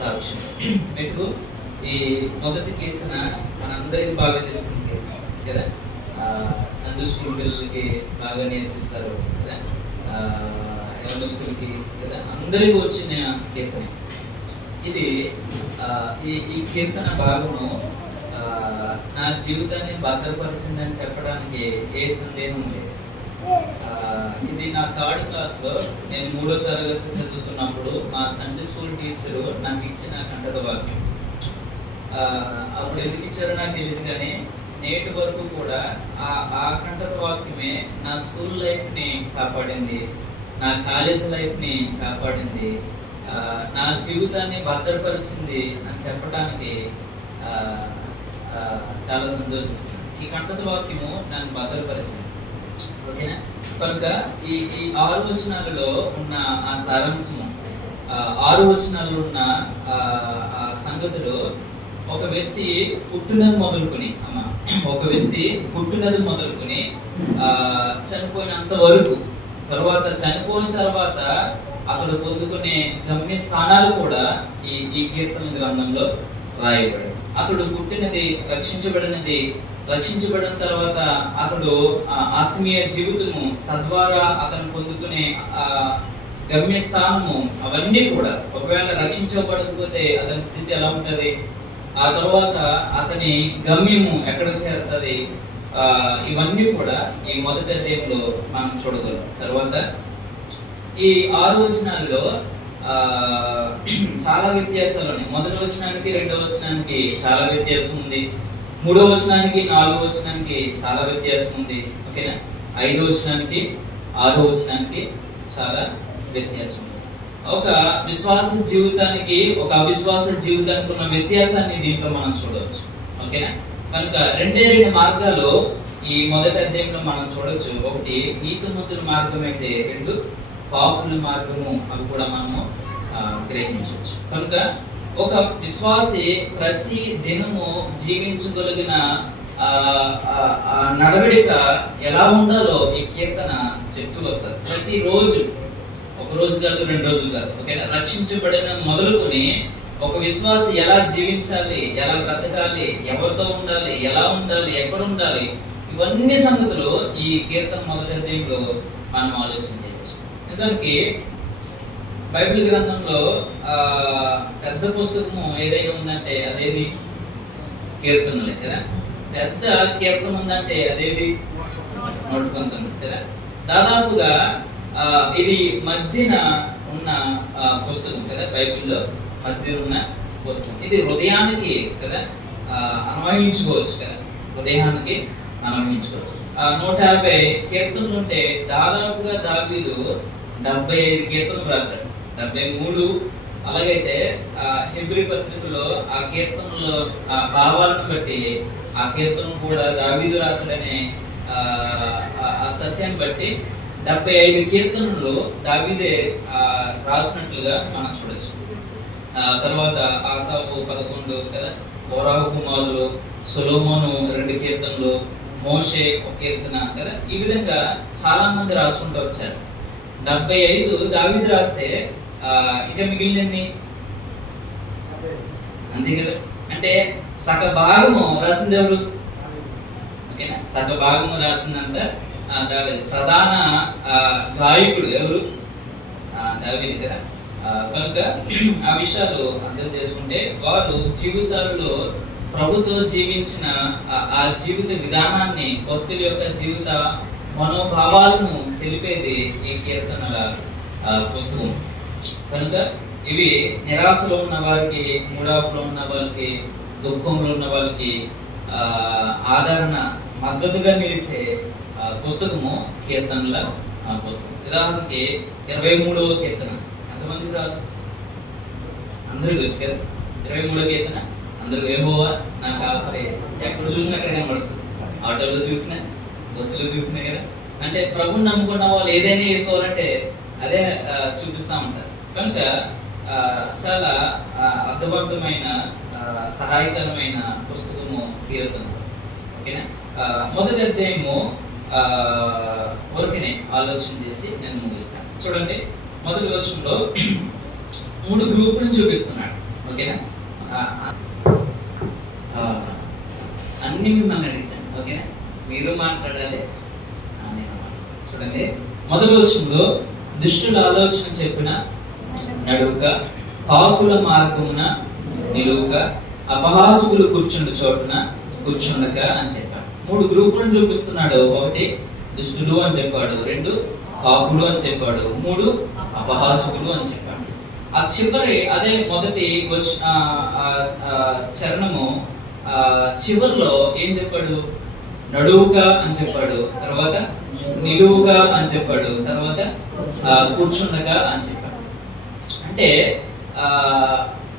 సాక్ష్యం. మీకు ఈ మొదటి కీర్తన మనందరికి బాగా తెలిసిన కీర్తన కదా. సండే స్కూల్ పిల్లలకి బాగా నేర్పిస్తారు కదా, యవనస్తులకి కదా, అందరికీ వచ్చిన కీర్తన ఇది. ఈ కీర్తన భాగము నా జీవితాన్ని భద్రపరిచిందని చెప్పడానికి ఏ సందేహం లేదు. ఇది నా 3rd క్లాస్లో నేను 3వ తరగతి చదువుతున్నప్పుడు మా సండే స్కూల్ టీచరు నాకు ఇచ్చిన కంఠత వాక్యం. అప్పుడు ఎందుకు ఇచ్చారో నాకు తెలియదు, కానీ నేటి వరకు కూడా ఆ కంఠత వాక్యమే నా స్కూల్ లైఫ్ని కాపాడింది, నా కాలేజ్ లైఫ్ని కాపాడింది, నా జీవితాన్ని భద్రపరిచింది అని చెప్పడానికి చాలా సంతోషిస్తున్నాను. ఈ కంఠత వాక్యము నన్ను భద్రపరిచింది. ఓకేనా? కనుక ఈ 6 వచనాలలో ఉన్న ఆ సారాంశము, 6 వచనాల్లో ఉన్న సంగతులు ఒక వ్యక్తి పుట్టినది మొదలుకొని చనిపోయినంత వరకు, చనిపోయిన తర్వాత అతడు పొందుకునే గమ్య స్థానాలు కూడా ఈ కీర్తన గ్రంథంలో రాయబడి, అతడు పుట్టినది, రక్షించబడిన తర్వాత అతడు ఆత్మీయ జీవితము, తద్వారా అతను పొందుకునే గమ్యస్థానము, అవన్నీ కూడా, ఒకవేళ రక్షించబడకపోతే అతని స్థితి ఎలా ఉంటుంది, ఆ తర్వాత అతని గమ్యము ఎక్కడ చేరుతుంది, ఇవన్నీ కూడా ఈ మొదటి అధ్యాయంలో మనం చూడగలం. తర్వాత ఈ 6 వచనాల్లో చాలా వ్యత్యాసాలు ఉన్నాయి. మొదటి వచనానికి 2వ వచనానికి చాలా వ్యత్యాసం ఉంది. 3వ వచనానికి 4వ వచనానికి చాలా వ్యత్యాసం ఉంది. ఓకేనా? 5వ వచనానికి 6వ వచనానికి చాలా వ్యత్యాసం ఉంది. ఒక విశ్వాస జీవితానికి, ఒక అవిశ్వాస జీవితానికి ఉన్న వ్యత్యాసాన్ని దీంట్లో మనం చూడవచ్చు. ఓకేనా? కనుక 2 మార్గాలు ఈ మొదటి అధ్యాయంలో మనం చూడవచ్చు. ఒకటి నీతిమంతుల మార్గం అయితే, 2 పాపుల మార్గము, అవి కూడా మనము గ్రహించవచ్చు. కనుక ఒక విశ్వాసి ప్రతి దినము జీవించగలిగిన నడవడిక ఎలా ఉండాలో ఈ కీర్తన చెప్తూ వస్తారు. ప్రతిరోజు, ఒక రోజు కాదు, 2 రోజులు కాదు. ఓకేనా? రక్షించబడిన మొదలుకొని ఒక విశ్వాసి ఎలా జీవించాలి, ఎలా బ్రతకాలి, ఎవరితో ఉండాలి, ఎలా ఉండాలి, ఎక్కడ ఉండాలి, ఇవన్నీ సంగతులు ఈ కీర్తన మొదటి అధ్యాయంలో మనం ఆలోచించవచ్చు. నిజానికి బైబిల్ గ్రంథంలో పెద్ద పుస్తకము ఏదైనా ఉందంటే అదేది కీర్తనలే కదా. పెద్ద కీర్తన ఉందంటే అదేది 119 కదా. దాదాపుగా ఇది మధ్యన ఉన్న పుస్తకం కదా, బైబిల్లో మధ్య ఉన్న పుస్తకం. ఇది హృదయానికి కదా అన్వయించుకోవచ్చు కదా, హృదయానికి అన్వయించుకోవచ్చు. 150 కీర్తనలు ఉంటే దాదాపుగా దావీదు 75 కీర్తనలు రాశాడు. 73 అలాగైతే హెబ్రీ పత్రికలో ఆ కీర్తనలో ఆ భావాలను బట్టి ఆ కీర్తన కూడా దావీదు రాశాడనే ఆ సత్యాన్ని బట్టి 75 కీర్తనలు దావీదే రాసినట్లుగా మనం చూడొచ్చు. తర్వాత ఆసాపు 11 కదా, కోరాహు కుమారులు, సొలొమోను 2 కీర్తనలు, మోషే 1 కీర్తన కదా. ఈ విధంగా చాలా మంది రాసుకుంటూ వచ్చారు. 75 దావీదు రాస్తే ఇక మిగిలినన్ని అంతే కదా. అంటే సగ భాగము రాసింది ఎవరు? ఓకేనా? సగ భాగము రాసిందంట దావీదు. ప్రధాన గాయకుడు ఎవరు? దావీదు కదా. కనుక ఆ విషయాలు అర్థం చేసుకుంటే వారు జీవితాలలో ప్రభుతో జీవించిన ఆ జీవిత విధానాన్ని, భక్తుల యొక్క జీవిత మనోభావాలను తెలిపేది ఈ కీర్తనల పుస్తకం. కనుక ఇవి నిరాశలో ఉన్న వారికి, మూడాఫ్లో ఉన్న వాళ్ళకి, దుఃఖంలో ఉన్న వాళ్ళకి ఆదరణ, మద్దతుగా నిలిచే పుస్తకము కీర్తనల పుస్తకం. ఉదాహరణకి 23వ కీర్తన ఎంతమందికి రాదు? అందరికి వచ్చి కదా. 23వ కీర్తన అందరికి యెహోవా నా కాపరి. ఎక్కడ చూసినా అక్కడ కనబడుతుంది. ఆటోలో చూసినా, బస్సులో చూసినా కదా. అంటే ప్రభుని నమ్ముకున్న వాళ్ళు ఏదైనా చేసుకోవాలంటే అదే చూపిస్తూ ఉంటారు. కనుక చాలా అర్థవంతమైన, సహాయకరమైన పుస్తకము కీర్తన. ఓకేనా? మొదటి అధ్యాయము వరకునే ఆలోచన చేసి నేను ముగిస్తాను. చూడండి, మొదటి వచనంలో 3 గ్రూపులను చూపిస్తున్నాడు. ఓకేనా? అన్ని మిమ్మల్ని అడుగుతాను, ఓకేనా? మీరు మాట్లాడాలి, చూడండి. మొదటి వచనంలో దుష్టుల ఆలోచన చెప్పున నడువుక, పాపుల మార్గమున నిలువుక, అపహాసుకులు కూర్చుండు చోటున కూర్చుండక అని చెప్పాడు. 3 గ్రూపులను చూపిస్తున్నాడు. 1 దుష్టులు అని చెప్పాడు, 2 పాపులు అని చెప్పాడు, 3 అపహాసుకులు అని చెప్పాడు. ఆ చివరి అదే మొదటి చరణము చివరిలో ఏం చెప్పాడు? నడువుగా అని చెప్పాడు, తర్వాత నిలువుగా అని చెప్పాడు, తర్వాత కూర్చుండగా అని చెప్పాడు. అంటే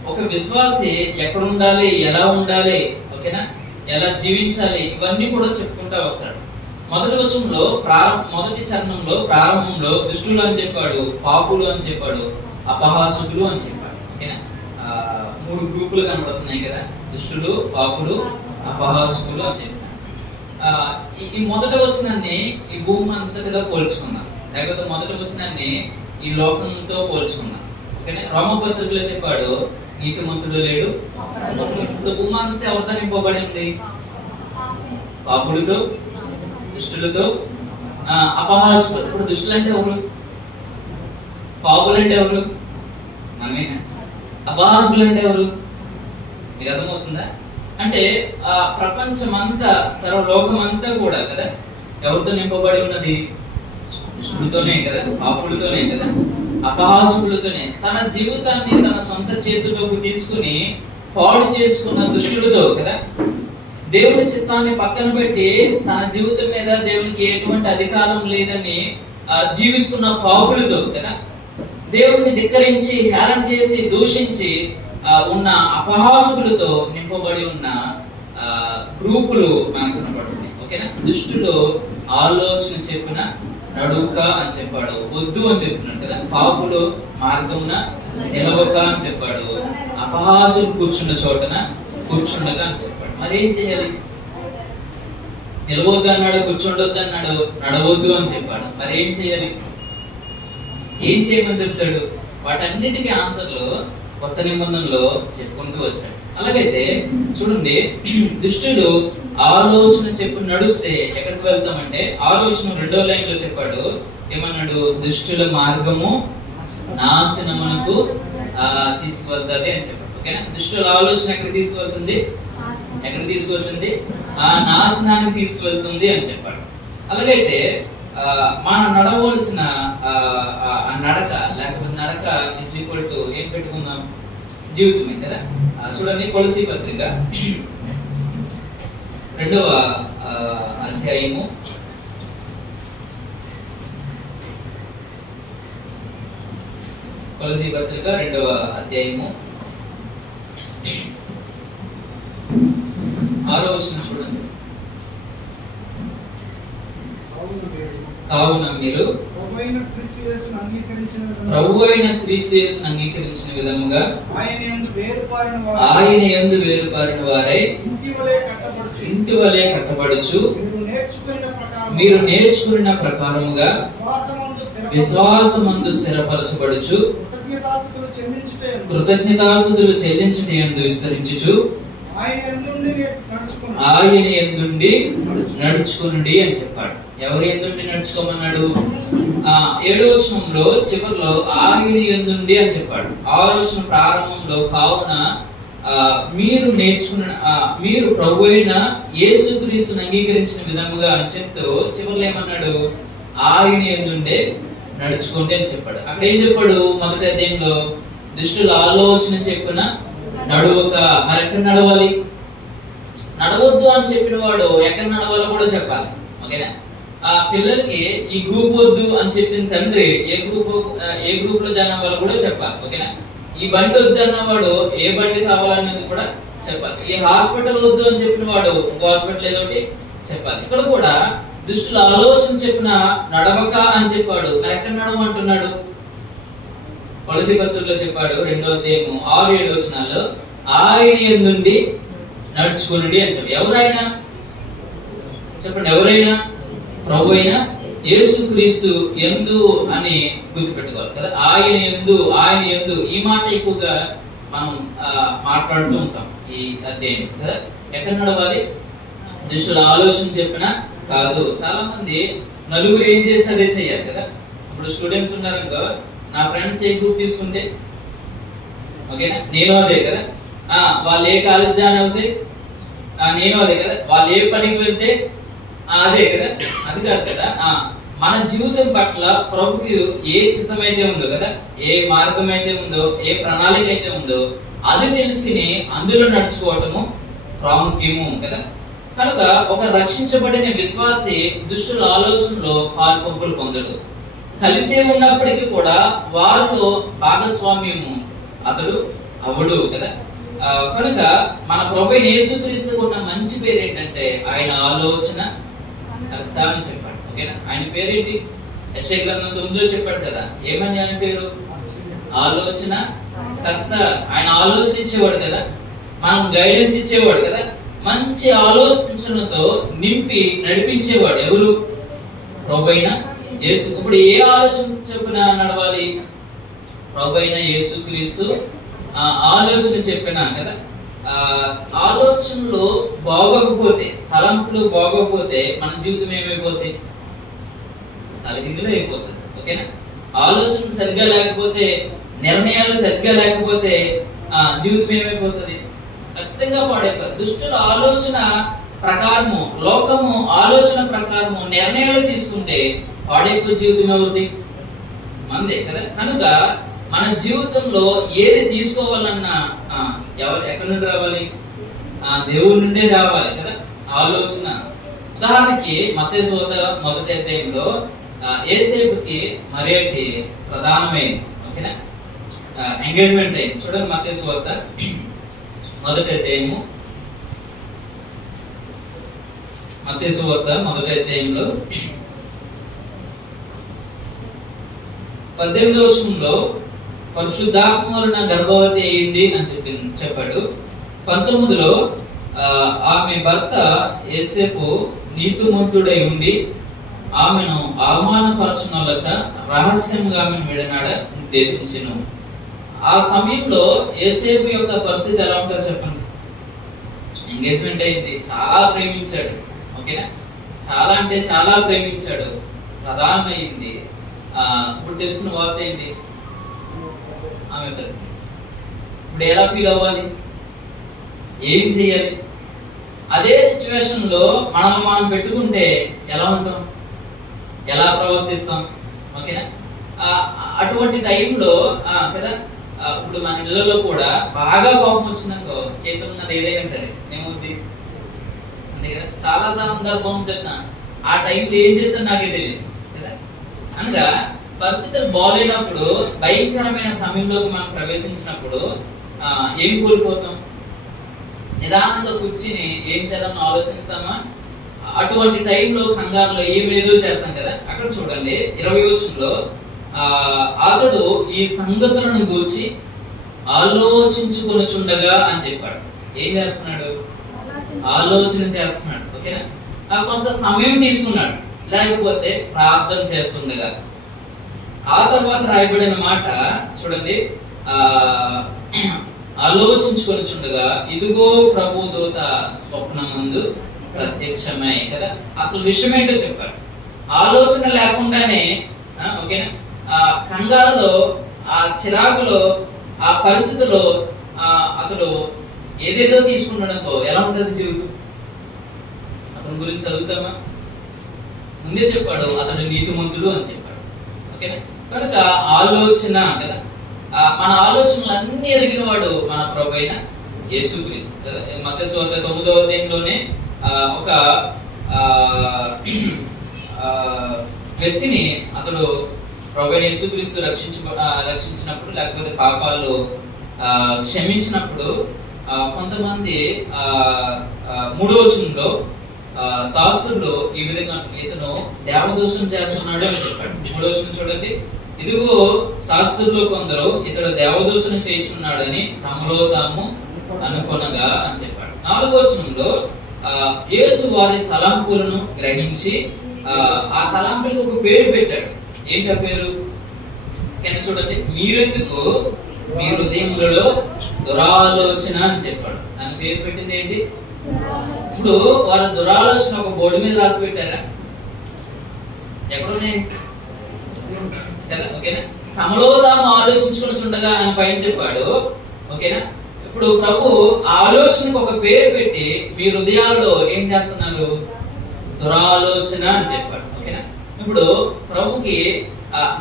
ఒక విశ్వాసి ఎక్కడ ఉండాలి, ఎలా ఉండాలి, ఓకేనా, ఎలా జీవించాలి, ఇవన్నీ కూడా చెప్పుకుంటా వస్తాడు. మొదటి వచనంలో మొదటి చరణంలో ప్రారంభంలో దుష్టులు అని చెప్పాడు, పాపులు అని చెప్పాడు, అపహాసుకులు అని చెప్పాడు. ఓకేనా? 3 గ్రూపులు కనబడుతున్నాయి కదా, దుష్టులు, పాపులు, అపహాసుకులు అని చెప్తాను. ఈ మొదటి వచనాన్ని ఈ భూమి అంతటిగా పోల్చుకుందాం, లేకపోతే మొదటి వచనాన్ని ఈ లోకంతో పోల్చుకుందాం. ఓకేనా? రోమపత్రికలో చెప్పాడు, నీతిమంతుడు లేడు. ఇప్పుడు భూమి అంతా ఎవరితో నింపబడి ఉంది? పాపులతో, దుష్టులతో, అపహాసులు. ఇప్పుడు దుష్టులు అంటే ఎవరు? పాపులు అంటే ఎవరు? మనమేనా? అపహాసులు అంటే ఎవరు? మీకు అర్థమవుతుందా? అంటే ప్రపంచం అంతా, సర్వలోకం అంతా కూడా కదా ఎవరితో నింపబడి ఉన్నది? దుష్టులతోనే కదా, పాపులతోనే కదా, అపహాసులతోనే. తన జీవితాన్ని తన సొంత చేతుల్లోకి తీసుకుని పాడు చేసుకున్న దుష్టులతో కదా, దేవుని చిత్తాన్ని పక్కన పెట్టి తన జీవితం మీద దేవునికి ఎటువంటి అధికారం లేదని జీవిస్తున్న పాపులతో కదా, దేవుణ్ణి ధిక్కరించి హేళన చేసి దూషించి ఉన్న అపహాసుకులతో నింపబడి ఉన్న గ్రూపులు మనకు కనబడుతున్నాయి. ఓకేనా? దుష్టులు ఆలోచన చెప్పున నడువుక అని చెప్పాడు, వద్దు అని చెప్తున్నాడు కదా. పాపులు మార్గమున నిలవక అని చెప్పాడు, అపహాసులు కూర్చున్న చోటన కూర్చుండగా అని చెప్పాడు. మరి ఏం చేయాలి? నిలవద్దు అన్నాడు, కూర్చుండొద్దు అన్నాడు, నడవద్దు అని చెప్పాడు. మరి ఏం చేయాలి? ఏం చేయమని చెప్తాడు? వాటన్నిటికీ ఆన్సర్లు కొత్త నిబంధనలో చెప్పుకుంటూ వచ్చాడు. అలాగైతే చూడండి, దుష్టుడు ఆలోచన చెప్పు నడుస్తే ఎక్కడికి వెళ్తామంటే, ఆలోచన 2వ లైన్ లో చెప్పాడు, ఏమన్నాడు? దుష్టుల మార్గము నాశనమునకు తీసుకువెళ్తాది అని చెప్పాడు. ఓకేనా? దుష్టుల ఆలోచన ఎక్కడికి తీసుకువెళ్తుంది? ఎక్కడికి తీసుకువెళ్తుంది? నాశనానికి తీసుకువెళ్తుంది అని చెప్పాడు. అలాగైతే మనం నడవలసిన నడక, లేకపోతే నడక ఇజ్ ఈక్వల్ టు ఏం పెట్టుకుందాం? జీవితమే కదా. చూడండి, కొలసీ పత్రిక 2వ అధ్యాయము 2వ అధ్యాయము 6వ వచనం చూడండి. కావున మీరు ప్రభువైన క్రీస్తు యేసును అంగీకరించిన విధముగా ఆయన యందు వేరుపారిన వారై ఇంటి వలె కట్టబడుచు మీరు నేర్చుకున్న ప్రకారముగా విశ్వాసమందు స్థిరపరచబడుచు కృతజ్ఞతాస్తుతులు చెల్లించుట యందు విస్తరించుచు ఆయన యందుండి నడుచుకునుడి అని చెప్పాడు. ఎవరి యందుండి నడుచుకోమన్నాడు? 7వ వచనంలో చివరిలో ఆయన యందుండి అని చెప్పాడు. 6వ వచనం ప్రారంభంలో కావున మీరు ప్రభు అయిన యేసుక్రీస్తును అంగీకరించిన విధముగా అని చెప్తూ చివరిలో ఏమన్నాడు? ఆయన యందుండే నడుచుకోండి అని చెప్పాడు. అక్కడ ఏం చెప్పాడు? మొదటి అధ్యాయంలో దుష్టుల ఆలోచన చెప్పున నడువక. మరి ఎక్కడ నడవాలి? నడవద్దు అని చెప్పిన వాడు ఎక్కడ నడవాలో కూడా చెప్పాలి. ఓకేనా? పిల్లలకి ఈ గ్రూప్ వద్దు అని చెప్పిన తండ్రి ఏ గ్రూప్ లో జాయిన్ అవ్వాలో కూడా చెప్పాలి. ఓకేనా? ఈ బండి వద్దు అన్నవాడు ఏ బండి కావాలనేది కూడా చెప్పాలి. ఈ హాస్పిటల్ వద్దు అని చెప్పిన వాడు ఇంకో హాస్పిటల్ ఏదో ఒకటి చెప్పాలి. ఇక్కడ కూడా దుష్టుల ఆలోచన చెప్పిన నడవక అని చెప్పాడు. మరి ఎక్కడ నడవమంటున్నాడు? కొలసీ పత్రికలో చెప్పాడు 2వ అధ్యాయము 6-7 వచనాల్లో ఆయన యందుండి నడుచుకునుడి అని చెప్పి. ఎవరైనా చెప్పండి, ఎవరైనా ప్రభు అయిన యేసుక్రీస్తు యందు అని గుర్తుపెట్టుకోవాలి కదా. ఆయన యందు ఈ మాట ఎక్కువగా మనం మాట్లాడుతూ ఉంటాం ఈ అధ్యాయం కదా. ఎక్కడ నడవాలి? దుష్టుల ఆలోచన చెప్పిన కాదు. చాలా మంది నలుగురు ఏం చేస్తే అదే చెయ్యాలి కదా. ఇప్పుడు స్టూడెంట్స్ ఉన్నారనుకో, నా ఫ్రెండ్స్ ఏ గ్రూప్ తీసుకుంటే ఓకేనా, నేను అదే కదా. వాళ్ళు ఏ కాలేజ్ జాయిన్ అవుతే నేను అదే కదా. వాళ్ళు ఏ పనికి వెళ్తే అదే కదా. అది కాదు కదా. మన జీవితం పట్ల ప్రభుకి ఏ చిత్తం అయితే ఉందో కదా, ఏ మార్గం అయితే ఉందో, ఏ ప్రణాళిక అయితే ఉందో అది తెలుసుకుని అందులో నడుచుకోవటము ప్రాముఖ్యము కదా. కనుక ఒక రక్షించబడిన విశ్వాసి దుష్టుల ఆలోచనలో పాల్పంపులు పొందడు. కలిసే ఉన్నప్పటికీ కూడా వారితో భాగస్వామ్యము అతడు అవడు కదా. కనుక మన ప్రభువైన యేసుక్రీస్తుకు ఉన్న మంచి పేరు ఏంటంటే ఆయన ఆలోచన కర్త అని చెప్పాడు. ఓకేనా. ఆయన పేరేంటి? యెషయా గ్రంథం 9లో చెప్పాడు కదా. ఏమని ఆయన పేరు? ఆలోచన కర్త. ఆయన ఆలోచన ఇచ్చేవాడు కదా, మనం గైడెన్స్ ఇచ్చేవాడు కదా, మంచి ఆలోచనతో నింపి నడిపించేవాడు. ఎవరు? ప్రభువైన యేసు. ఇప్పుడు ఏ ఆలోచన చెప్పిన నడవాలి? ప్రభువైన యేసుక్రీస్తు ఆలోచన చెప్పినా కదా. ఆలోచనలు బాగోకపోతే, తలంపులు బాగోకపోతే మన జీవితం ఏమైపోతుంది? తలకిందులు అయిపోతుంది. ఓకేనా. ఆలోచన సరిగ్గా లేకపోతే, నిర్ణయాలు సరిగ్గా లేకపోతే జీవితం ఏమైపోతుంది? ఖచ్చితంగా పాడైపోతుంది. దుష్టుల ఆలోచన ప్రకారము, లోకము ఆలోచన ప్రకారము నిర్ణయాలు తీసుకుంటే పాడైపోయే జీవితం ఎవరిది? మందే కదా. కనుక మన జీవితంలో ఏది తీసుకోవాలన్నా ఎక్కడి నుండి రావాలి? దేవుడి నుండే రావాలి కదా ఆలోచన. ఉదాహరణకి మత్తయి సువార్త మొదటి అధ్యాయంలో యేసేపుకి మరియకి ప్రధానమైంది ఓకేనా ఎంగేజ్మెంట్ అయింది. చూడండి మత్తయి సువార్త మొదటి అధ్యాయము, మత్తయి సువార్త మొదటి అధ్యాయంలో 18వ వచనంలో పరిశుద్ధాత్మ వలన గర్భవతి అయింది అని చెప్పాడు. 19లో ఆమె భర్త యేసేపు నీతిమంతుడై ఉండి ఆమెను అవమానపరచునొల్లక రహస్యంగా ఆమెను విడనాడ ఉద్దేశించెను. ఆ సమయంలో యేసేపు యొక్క పరిస్థితి ఎలా ఉంటుందో చెప్పండి. ఎంగేజ్మెంట్ అయింది, చాలా ప్రేమించాడు ఓకేనా, చాలా అంటే చాలా ప్రేమించాడు, ప్రధానమైంది. ఇప్పుడు తెలిసిన వార్త ఏంటి? ఆమె ఇప్పుడు ఎలా ఫీల్ అవ్వాలి? ఏం చెయ్యాలి? అదే సిచ్యువేషన్ లో మనం పెట్టుకుంటే ఎలా ఉంటాం, ఎలా ప్రవర్తిస్తాం ఓకేనా. అటువంటి టైంలో కదా ఇప్పుడు మన ఇళ్లలో కూడా బాగా కోపం వచ్చినాకో చేతులు ఉన్నది ఏదైనా సరే ఏమవుద్ది అంతే కదా. చాలా సందర్భం చెప్తా ఆ టైంలో ఏం చేశాను నాకే తెలియదు కదా. అనగా పరిస్థితులు బాగాలేనప్పుడు, భయంకరమైన సమయంలోకి మనం ప్రవేశించినప్పుడు ఏం కోల్పోతాం? నిదానంగా కూర్చుని ఏం చేద్దామని ఆలోచిస్తామా? అటువంటి టైంలో కంగారులో ఏమేదో చేస్తాం కదా. అక్కడ చూడండి 20వ వచనంలో అతడు ఈ సంగతులను గూర్చి ఆలోచించుకొనుచుండగా అని చెప్పాడు. ఏం చేస్తున్నాడు? ఆలోచన చేస్తున్నాడు ఓకేనా. కొంత సమయం తీసుకున్నాడు, లేకపోతే ప్రార్థన చేస్తుండగా. ఆ తర్వాత రాయబడిన మాట చూడండి, ఆలోచించుకొనుచుండగా ఇదిగో ప్రభు దూత స్వప్నమందు ప్రత్యక్షమై కదా. అసలు విషయం ఏంటో చెప్పాడు. ఆలోచన లేకుండానే ఓకేనా కంగారులో, ఆ చిరాకులో, ఆ పరిస్థితిలో అతడు ఏదేదో తీసుకున్నాడనుకో ఎలా ఉంటుంది జీవితం? అతని గురించి చదువుతామా? ముందే చెప్పాడు అతడు నీతిమంతుడు అని చెప్పాడు ఓకేనా. కనుక ఆలోచన కదా, మన ఆలోచనలు అన్ని ఎరిగిన వాడు మన ప్రభువైన యేసుక్రీస్తు కదా. మత్తయి సువార్త 9వ అధ్యాయంలోనే ఒక వ్యక్తిని అతడు ప్రభువైన యేసుక్రీస్తు రక్షించినప్పుడు, లేకపోతే పాపాలు క్షమించినప్పుడు కొంతమంది 3వ వచనంలో శాస్త్రులు ఈ విధంగా ఇతను దేవదూషణ చేస్తున్నాడు అని చెప్పాడు. 3వ వచనం చూడండి, ఇదిగో శాస్త్రుల్లో కొందరు ఇతడు దేవదూషణ చేయించున్నాడని తమలో తాము అనుకొనగా అని చెప్పాడు. 4వ వచనంలో యేసు వారి తలంపులను గ్రహించి ఆ తలంపులకు ఒక పేరు పెట్టాడు. ఏంటి ఆ పేరు? కింద చూడండి, మీరెందుకు మీ హృదయములలో దురాలోచన అని చెప్పాడు. దాని పేరు పెట్టింది ఏంటి? ఇప్పుడు వారు దురాలోచన ఒక బోర్డు మీద రాసి పెట్టారా? ఎక్కడున్నాయి కదా? ఓకేనా? తమలో తాము ఆలోచించుకుని చుండగా అని పైన చెప్పాడు. ఓకేనా? ఇప్పుడు ప్రభు ఆలోచనకు ఒక పేరు పెట్టి మీ హృదయాల్లో ఏం చేస్తున్నారు? దురాలోచన అని చెప్పాడు. ఓకేనా? ఇప్పుడు ప్రభుకి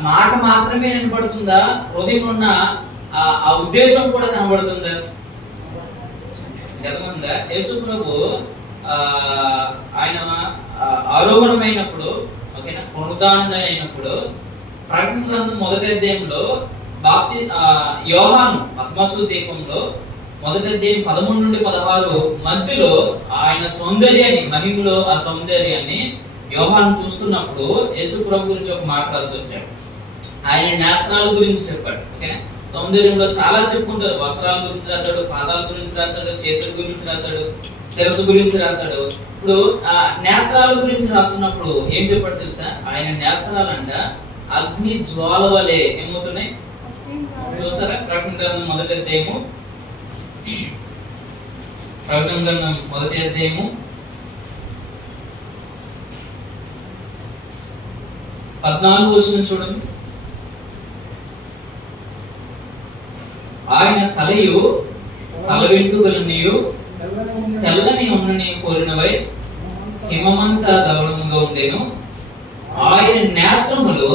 మాట మాత్రమే వినపడుతుందా? హృదయంలో ఉన్న ఆ ఉద్దేశం కూడా కనబడుతుందా? గతముందా యేసు ప్రభు ఆయన ఆరోహణమైనప్పుడు, ఓకేనా, పునరుద్ధానం అయినప్పుడు ప్రకటన గ్రంథం మొదటి అధ్యాయంలో యోహాను పద్మసు దీపంలో మొదటి అధ్యాయం 13 నుండి 16 మధ్యలో ఆయన సౌందర్యాన్ని, మహిమలో ఆ సౌందర్యాన్ని యోహాను చూస్తున్నప్పుడు యేసు ప్రభు గురించి ఒక మాట రాసి వచ్చాడు. ఆయన నేత్రాల గురించి చెప్పాడు. ఓకేనా? సౌందర్యంలో చాలా చెప్పుకుంటారు. వస్త్రాల గురించి రాశాడు, పాదాల గురించి రాశాడు, చేతుల గురించి రాశాడు, శిరస్సు గురించి రాశాడు. ఇప్పుడు ఆ నేత్రాల గురించి రాస్తున్నప్పుడు ఏం చెప్పాడు తెలుసా? ఆయన నేత్రాలంట అగ్ని జ్వాల వలె ఏమవుతున్నాయి చూస్తారా? ప్రకటన గ్రంథం మొదటి అధ్యాయము 14 వచనం చూడండి. ఆయన తలయు తల వెంట్రుకలన్నీయు తెల్లని ఉన్నని కోరినవై హిమమంతా ధవళముగా ఉండెను. ఆయన నేత్రములు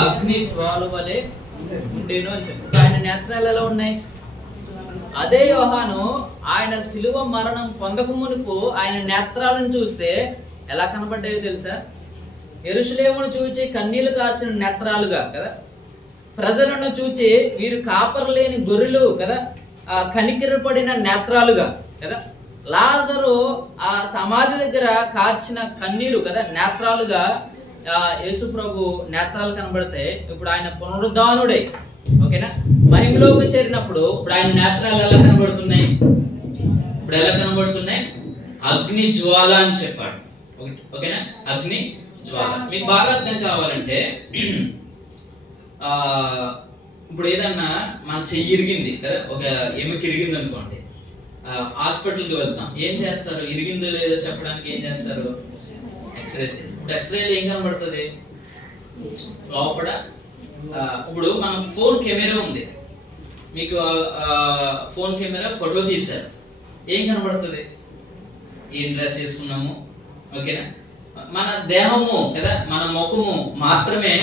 అగ్ని జ్వాల వలె ఉండేను అని చెప్పారు. ఆయన నేత్రాలు ఎలా ఉన్నాయి? అదే యోహాను ఆయన శిలువ మరణం పొందక మునుపు ఆయన నేత్రాలను చూస్తే ఎలా కనబడ్డాయో తెలుసా? యెరూషలేమును చూచి కన్నీళ్లు కార్చిన నేత్రాలుగా కదా, ప్రజలను చూచి వీరు కాపరు లేని గొర్రెలు కదా, కనికిరపడిన నేత్రాలుగా కదా, లాజరు ఆ సమాధి దగ్గర కార్చిన కన్నీరు కదా నేత్రాలుగా యేసు ప్రభు నేత్రాలు కనబడితే, ఇప్పుడు ఆయన పునరుద్ధానుడై ఓకేనా మహిమలోకి చేరినప్పుడు ఇప్పుడు ఆయన నేత్రాలు ఎలా కనబడుతున్నాయి? ఇప్పుడు ఎలా కనబడుతున్నాయి? అగ్ని జ్వాల అని చెప్పాడు. ఓకేనా? అగ్ని జ్వాల. మీకు బాగా అర్థం కావాలంటే ఇప్పుడు ఏదన్నా మన చెయ్యి ఇరిగింది కదా, ఒక ఎముక ఇరిగింది అనుకోండి, హాస్పిటల్కి వెళ్తాం. ఏం చేస్తారు? ఇరిగిందో లేదో చెప్పడానికి ఏం చేస్తారు? ఎక్స్రే. ఇప్పుడు ఎక్స్రేలో ఏం కనబడుతుంది? లోపల ఇప్పుడు మనం ఫోన్ కెమెరా ఉంది, మీకు ఫోన్ కెమెరా ఫోటో తీశారు, ఏం కనబడుతుంది? ఏం డ్రెస్ వేసుకున్నాము, ఓకేనా, మన దేహము కదా, మన ముఖము మాత్రమే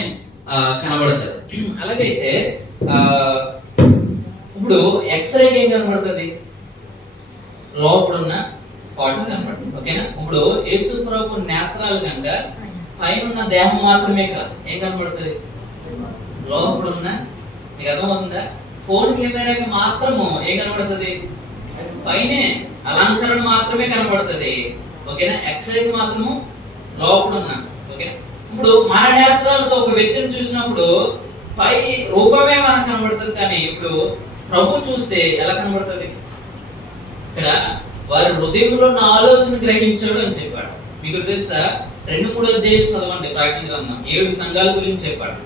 కనబడుతుంది. అలాగైతే ఇప్పుడు ఎక్స్రేకి ఏం కనబడుతుంది? లోపడున్న పార్ట్స్ కనబడుతుంది. ఓకేనా? ఇప్పుడు యేసు ప్రభు నేత్రాలు కనుక పైన దేహం మాత్రమే కాదు, ఏం కనబడుతుంది? లోపడున్న. మీకు అర్థమవుతుందా? ఫోన్ కెమెరాకి మాత్రము ఏం కనబడుతుంది? పైనే అలంకరణ మాత్రమే కనబడుతుంది. ఓకేనా? ఎక్స్రేకి మాత్రము లోపడున్న. ఓకేనా? ఇప్పుడు మన నేత్రాలతో ఒక వ్యక్తిని చూసినప్పుడు పై రూపమే మనకు కనబడుతుంది, కానీ ఇప్పుడు ప్రభు చూస్తే ఎలా కనబడుతుంది? ఇక్కడ వారి హృదయంలో ఉన్న ఆలోచన గ్రహించాడు అని చెప్పాడు. మీకు తెలుసా? 2-3 అధ్యాయాలు చదవండి. ప్రకటన గ్రంథం 7 సంఘాల గురించి చెప్పాడు.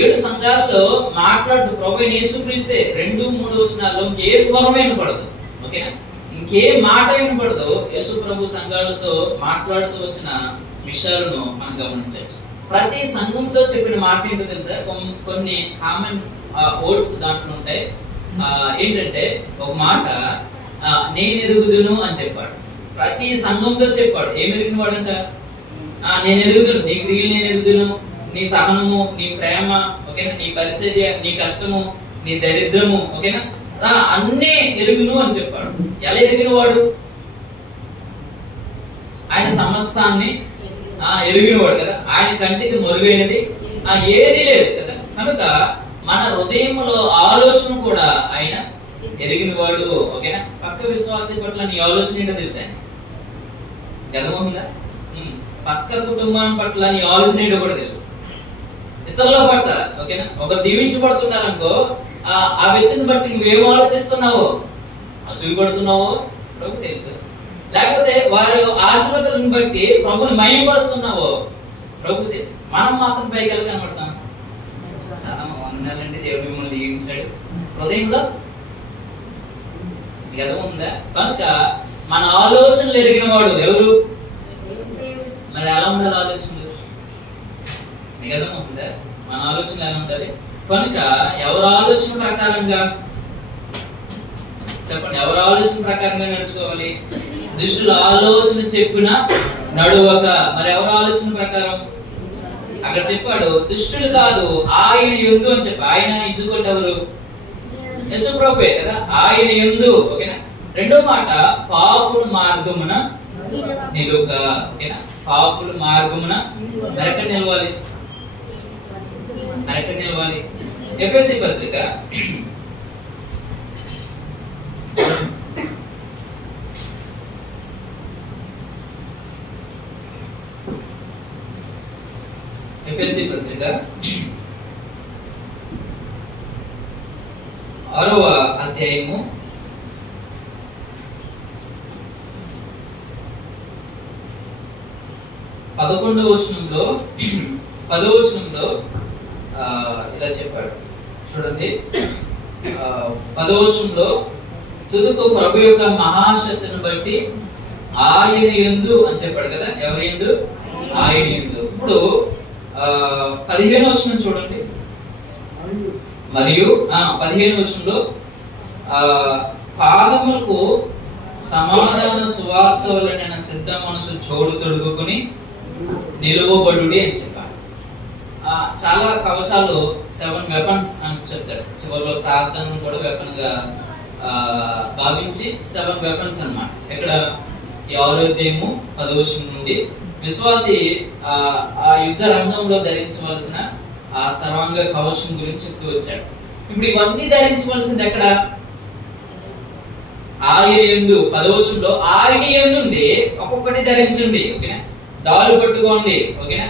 7 సంఘాల్లో మాట్లాడుతూ ప్రభు యేసుక్రీస్తే 2-3 వచనాల్లో ఇంకే స్వరం వినపడదు. ఓకేనా? ఇంకే మాట వినపడదు. యేసు ప్రభు సంఘాలతో మాట్లాడుతూ వచ్చిన విషయాలను మనం గమనించవచ్చు. ప్రతి సంఘంతో చెప్పిన మాట ఏంటో తెలుసా? కొన్ని కామన్ వర్డ్స్ దాంట్లో ఉంటాయి. ఏంటంటే ఒక మాట నేను ఎరుగుదును అని చెప్పాడు. ప్రతి సంఘంతో చెప్పాడు. ఏమి ఎరిగిన వాడంట? నేను ఎరుగుదును, నీ క్రియలు నేను ఎరుగుదును, నీ సహనము, నీ ప్రేమ, ఓకేనా, నీ పరిచర్య, నీ కష్టము, నీ దరిద్రము, ఓకేనా, అన్నీ ఎరుగును అని చెప్పాడు. ఎలా ఎరిగిన వాడు? ఆయన సమస్తాన్ని ఎరిగినవాడు కదా. ఆయన కంటికి మరుగైనది ఏది లేదు కదా. కనుక మన హృదయంలో ఆలోచన కూడా ఆయన ఎరిగినవాడు. ఓకేనా? పక్క విశ్వాసి పట్ల నీ ఆలోచన ఏంటో తెలుసా? గర్వముందా? పక్క కుటుంబం పట్ల నీ ఆలోచన ఏంటో కూడా తెలుసు. ఇతరుల పట్ల ఓకేనా, ఒకరు దీవించబడుతున్నారనుకో, ఆ వ్యక్తిని బట్టి నువ్వేం ఆలోచిస్తున్నావో, అసూయ పడుతున్నావో ప్రభు తెలుసు. లేకపోతే వారు ఆశీర్వాదాలను బట్టి ప్రభుని మహిమపరుస్తున్నావో ప్రభు తెలుసు. మనం మాత్రం పైకి కనబడతాం. చాలా వందనాలండి, దేవుడు మిమ్మల్ని దీవించాడు. హృదయంలో మీకు అర్థం ఉందా? కనుక మన ఆలోచనలు ఎరిగిన వాడు ఎవరు? మరి ఎలా ఉండాలి ఆలోచనలు? మీకు అర్థం ఉందా? మన ఆలోచనలు ఎలా ఉండాలి? కనుక ఎవరు ఆలోచన ప్రకారంగా చెప్పండి, ఎవరు ఆలోచన ప్రకారంగా నడుచుకోవాలి? దుష్టుల ఆలోచన చెప్పిన నడువక. మరి ఎవరు ఆలోచన ప్రకారం? అక్కడ చెప్పాడు దుష్టులు కాదు ఆయన యందు అని చెప్పి. ఆయన ఇసుకొట్టి ఎవరు? యేసుప్రభువే కదా, ఆయన యందు. ఓకేనా. రెండో మాట పాపుల మార్గమున నిలువక. ఓకేనా. పాపుల మార్గమున మరెక్కడ నిలవాలి? మరెక్కడ నిలవాలి? ఎఫెసీ పత్రిక ఎఫెసీ పత్రిక 6వ అధ్యాయము 11వ వచనంలో 10వ వచనంలో ఇలా చెప్పాడు చూడండి. 10వ వచనంలో తుదుకు ప్రభు యొక్క మహాశక్తిని బట్టి ఆయన యందు అని చెప్పాడు కదా. ఎవరి యందు? ఆయన యందు. ఇప్పుడు 15వ వచనం చూడండి. మరియు 15వ వచనంలో పాదములకు సమాధాన సువార్త వలన సిద్ధ మనసు చోడు తొడుగుకుని నిలువబడుడి అని చెప్పాడు. చాలా కవచాలు 7 వెపన్స్ అని చెప్తారు. చివరిలో ప్రార్థనను కూడా వెపన్ గా భావించి 7 వెపన్స్ అన్నమాట. ఇక్కడ 6వ అధ్యాయము 10వ వచనం నుండి విశ్వాసి ఆ యుద్ధ రంగంలో ధరించవలసిన ఆ సర్వాంగ కవచం గురించి చెప్తూ వచ్చాడు. ఇప్పుడు ఇవన్నీ ధరించవలసింది ఎక్కడ? ఆయన యందు. 10వ వచనంలో ఆయన యందుండి ఒక్కొక్కటి ధరించండి. ఓకేనా. డాలు పట్టుకోండి. ఓకేనా.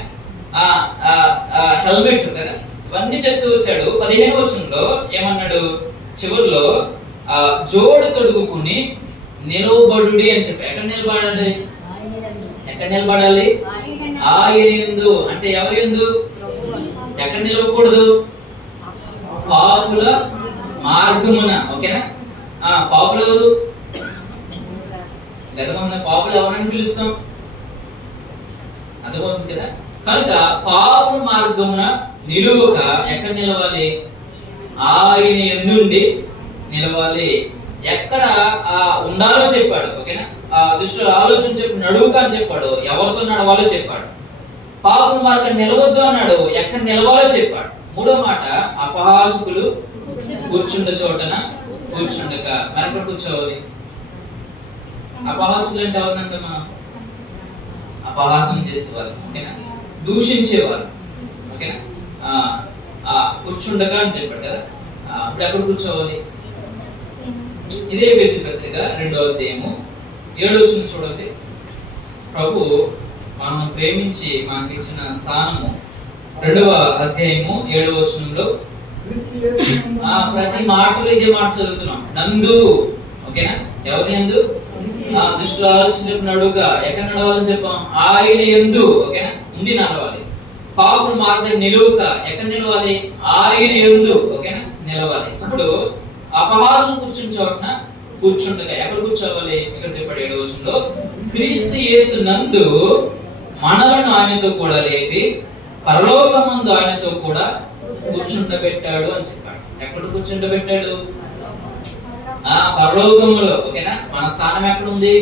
హెల్మెట్ కదా, ఇవన్నీ చెప్తూ వచ్చాడు. 15వ వచనంలో ఏమన్నాడు? చివరిలో జోడు తొడుగుకుని నిలవబడుడి అని చెప్పి. ఎక్కడ నిలబడాలి? ఎక్కడ నిలబడాలి? ఆయన యందు. అంటే ఎవరి యందు? ఎక్కడ నిలవకూడదు? పాపుల మార్గమున. ఓకేనా. పాపులు ఎవరు? పాపులు ఎవరని పిలుస్తాం? అర్థమవుతుంది కదా. కనుక పాపుల మార్గమున నిలువక ఎక్కడ నిలవాలి? ఆయన యందుండి నిలవాలి. ఎక్కడ ఉండాలో చెప్పాడు. ఓకేనా. దుష్టుల ఆలోచన చెప్పి నడువుక అని చెప్పాడు. ఎవరితో నడవాలో చెప్పాడు. పాపుల మార్గం నిలవద్దు అన్నాడు. ఎక్కడ నిలవాలో చెప్పాడు. మూడో మాట అపహాసకులు కూర్చుండ చోటన కూర్చుండక. మరెక్కడ కూర్చోవాలి? అపహాసకులు అంటే ఎవరినంటే మనం అపహాసం చేసేవాళ్ళు. ఓకేనా. దూషించేవాళ్ళు. ఓకేనా. కూర్చుండక అని చెప్పాడు కదా. ఇప్పుడు ఎక్కడ కూర్చోవాలి? ఇదే ఎఫెసీ పత్రిక 2వ అధ్యాయము 7వ వచనం చూడండి. ప్రభు మనం ప్రేమించి మనకి ఇచ్చిన స్థానము 2వ అధ్యాయము 7వ వచనంలో ప్రతి మాటలో ఇదే మాట చదువుతున్నాం. నందు. ఓకేనా. ఎవరి యందు? దుష్టుల ఆలోచన చెప్పి నడువుగా. ఎక్కడ నడవాలని చెప్పాం? ఆయన యందు. ఓకేనా. ఉండి నడవాలి. పాపుల మార్గం నిలువుక. ఎక్కడ నిలవాలి? ఆయన యందు. ఓకేనా. నిలవాలి. ఇప్పుడు అపహాసం కూర్చుని చోటన కూర్చుండగా. ఎక్కడ కూర్చోవాలి? ఇక్కడ చెప్పాడు 7వ వచనంలో క్రీస్తు యేసు నందు మనలను ఆయనతో కూడా లేపి పరలోకమందు ఆయనతో కూడా కూర్చుండబెట్టాడు అని చెప్పాడు. ఎక్కడ కూర్చుండబెట్టాడు? పరలోకములో. ఓకేనా. మన స్థానం ఎక్కడ ఉంది?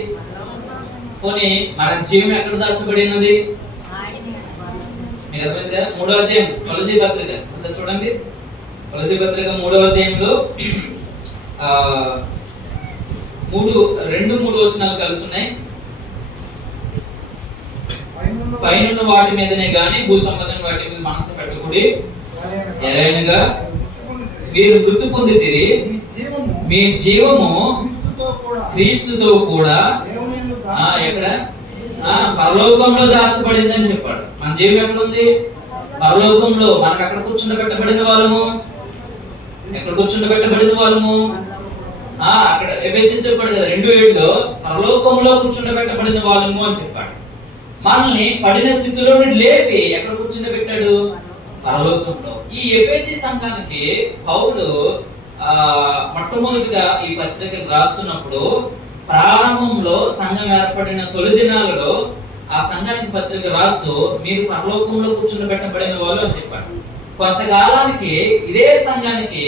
పోనీ మన జీవం ఎక్కడ దాచబడినది? మీకు అర్థమైంది కదా. 3వ అధ్యాయం కొలసీ పత్రిక ఒకసారి చూడండి. కొలసీ పత్రిక 3వ అధ్యాయంలో 2-3 వచనాలు కలిసి ఉన్నాయి. పైన వాటి మీదనే గాని భూ సంబంధం వాటి మీద మనసు పెట్టకూడి ఎలాగనగా మీరు మృతి పొందితిరి, మీ జీవము క్రీస్తుతో కూడా ఎక్కడ? పరలోకంలో దాచబడిందని చెప్పాడు. మన జీవం ఎక్కడ ఉంది? పరలోకంలో. మనకు అక్కడ కూర్చుండబెట్టబడిన వాళ్ళము. ఎక్కడ కూర్చుండబెట్టబడిన వాళ్ళము? అక్కడ ఎఫెసీ చెప్పాడు కదా 2:7లో పరలోకంలో కూర్చుండబెట్టబడిన వాళ్ళము అని చెప్పాడు. మనల్ని పడిన స్థితిలో లేపి ఎక్కడ కూర్చుండబెట్టాడు? పరలోకంలో. ఈ ఎఫెసీ సంఘానికి పౌలు మొట్టమొదటిగా ఈ పత్రిక రాస్తున్నప్పుడు ప్రారంభంలో సంఘం ఏర్పడిన తొలి దినాలలో ఆ సంఘానికి పత్రిక రాస్తూ మీరు పరలోకంలో కూర్చుండబెట్టబడిన వాళ్ళు అని చెప్పాడు. కొంతకాలానికి ఇదే సంఘానికి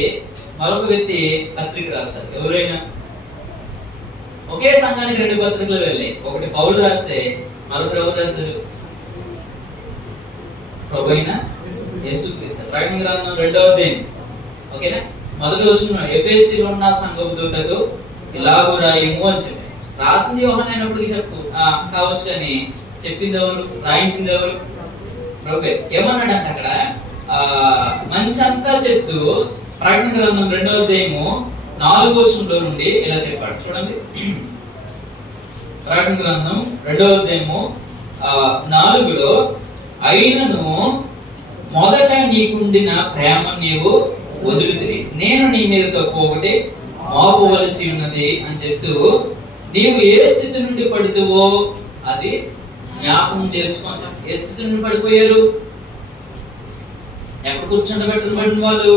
మరొక వ్యక్తి పత్రిక రాస్తారు. ఎవరైనా ఒకే సంఘానికి 2 పత్రికలు వెళ్ళాయి. ఒకటి పౌలు రాస్తే మరొకటి ఎవరు రాశారు? ప్రభువైన యేసుక్రీస్తు. ప్రకటన గ్రంథం 2వ అధ్యాయం ఓకేనా, మొదటి వచనం ఎఫెసీలో ఉన్న సంఘపు దూతకు ఇలాగూ రాయము అని చెప్పి రాసింది యోహాను అయినప్పటికీ కావచ్చు అని చెప్పింది ఎవరు? రాయించింది ఎవరు? ప్రభువే. ఏమన్నాడంటే అక్కడ మంచంతా చెప్తూ ప్రకటన గ్రంథం 2వ అధ్యాయము 4వ వచనంలో నుండి ఇలా చెప్పాడు. చూడండి, ప్రకటన గ్రంథం 2వ అధ్యాయము 4లో అయినను మొదట నీకుండిన ప్రేమ నీవు వదులుతివి, నేను నీ మీద తప్పు ఒకటి మోపవలసి ఉన్నది అని చెప్తూ నీవు ఏ స్థితి నుండి పడుతువో అది జ్ఞాపకం చేసుకో. ఏ స్థితి నుండి పడిపోయారు? ఎక్కడ కూర్చుండబెట్టబడిన వాళ్ళు?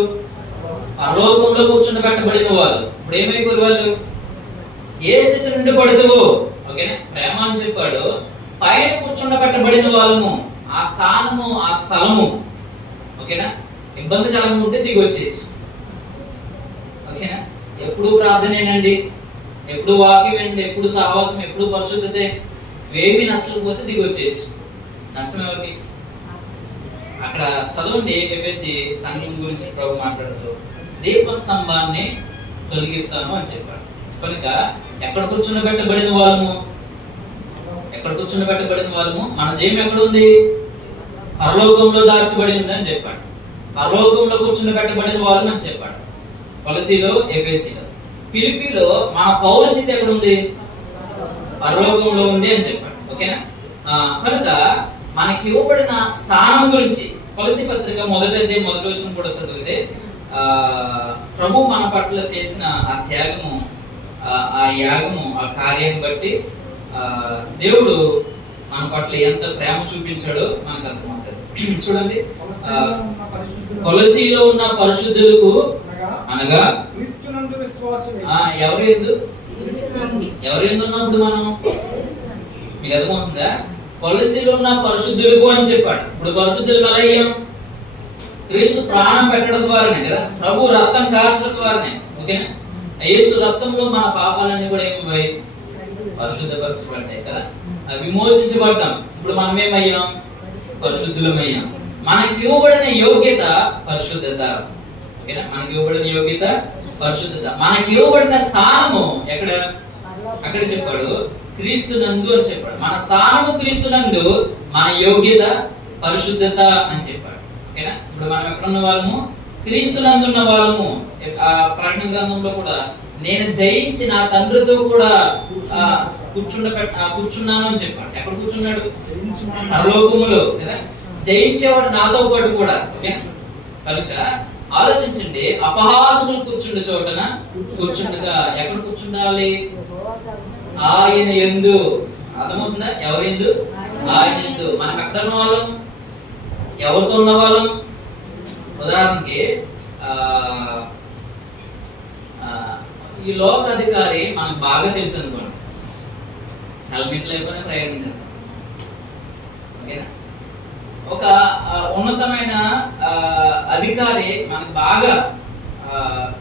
పరలోకంలో కూర్చుండబెట్టబడిన వాళ్ళు. ఇప్పుడు ఏమైపోయారు వాళ్ళు? ఏ స్థితి నుండి పడుతువో, ఓకేనా, ప్రేమ అని చెప్పాడు. పైన కూర్చుండబెట్టబడిన వాళ్ళము, ఆ స్థానము, ఆ స్థలము, ఓకేనా, ఇబ్బందికరంగా ఉంటే దిగి వచ్చేసి, ఓకేనా, ఎప్పుడు ప్రార్థనేనండి, ఎప్పుడు వాక్యం అండి, ఎప్పుడు సహవాసం, ఎప్పుడు పరిశుద్ధతే, ఏమీ నచ్చకపోతే దిగి వచ్చేసి. నష్టం ఎవరికి? అక్కడ చదవండి, ఎఫెసీ సంఘం గురించి ప్రభు మాట్లాడుతూ దీపస్తంభాన్ని తొలగిస్తాను అని చెప్పాడు. కనుక ఎక్కడ కూర్చుండబెట్టబడిన వాళ్ళము? ఎక్కడ కూర్చుండబెట్టబడిన వాళ్ళము? మన జయం ఎక్కడ ఉంది? పరలోకంలో దాచబడి ఉంది అని చెప్పాడు. పరలోకంలో కూర్చుండబెట్టబడిన వాళ్ళని అని చెప్పాడు. కొలసీలో, ఎఫెసీలో. ఫిలిప్పీలో మన పౌరస్థితి ఎక్కడ ఉంది? పరలోకంలో ఉంది అని చెప్పాడు. ఓకేనా, కనుక మనకి ఇవ్వబడిన స్థానం గురించి కొలసీ పత్రిక 1వ అధ్యాయం 1వ వచనం కూడా చదివితే ప్రభు మన పట్ల చేసిన ఆ త్యాగము, ఆ యాగము, ఆ కార్యాన్ని బట్టి దేవుడు మన పట్ల ఎంత ప్రేమ చూపించాడో మనకు అర్థమవుతుంది. చూడండి, కొలసీలో ఉన్న పరిశుద్ధులకు అనగా ఎవరు ఎందున్నప్పుడు మనం, మీకు అర్థమవుతుందా? కొలసీలో ఉన్న పరిశుద్ధులకు అని చెప్పాడు. ఇప్పుడు పరిశుద్ధులు ఎలా అయ్యాం? క్రీస్తు ప్రాణం పెట్టడం ద్వారానే కదా, ప్రభు రక్తం కాల్చడం ద్వారానే. ఓకేనా, యేసు రక్తంలో మన పాపాలన్నీ కూడా ఏమయ్యాయి? పరిశుద్ధపరచబడ్డాయి కదా, విమోచించబడ్డాం. ఇప్పుడు మనం ఏమయ్యాం? పరిశుద్ధులమయ్యాం. మనకి ఇవ్వబడిన యోగ్యత పరిశుద్ధత. ఓకేనా, మనకి ఇవ్వబడిన యోగ్యత పరిశుద్ధత. మనకి ఇవ్వబడిన స్థానము ఎక్కడ? అక్కడ చెప్పాడు క్రీస్తునందు అని చెప్పాడు. మన స్థానము క్రీస్తునందు, మన యోగ్యత పరిశుద్ధత అని చెప్పాడు. ఓకేనా, ఇప్పుడు మనం ఎక్కడ ఉన్న వాళ్ళము? క్రీస్తునందు ఉన్న వాళ్ళము. ఆ ప్రకటన గ్రంథంలో కూడా నేను జయించి నా తండ్రితో కూడా కూర్చున్నాను అని చెప్పాడు. ఎక్కడ కూర్చున్నాడు? పరలోకములో కదా, జయించేవాడు నాతో పాటు కూడా. ఓకే, కనుక ఆలోచించండి, అపహాసములు కూర్చుండే చోటన కూర్చుండగా ఎక్కడ కూర్చుండాలి? ఆయన యందు. అర్థమవుతుందా? ఎవరి యందు? ఆయన యందు. మనం ఎక్కడ ఉన్న వాళ్ళం? ఎవరితో ఉన్న వాళ్ళం? ఉదాహరణకి ఈ లోక అధికారి మనకు బాగా తెలుసు అనుకోండి, హెల్మెట్ లేకపోయినా ప్రయాణం చేస్తాం. ఓకేనా, ఒక ఉన్నతమైన అధికారి మనకు బాగా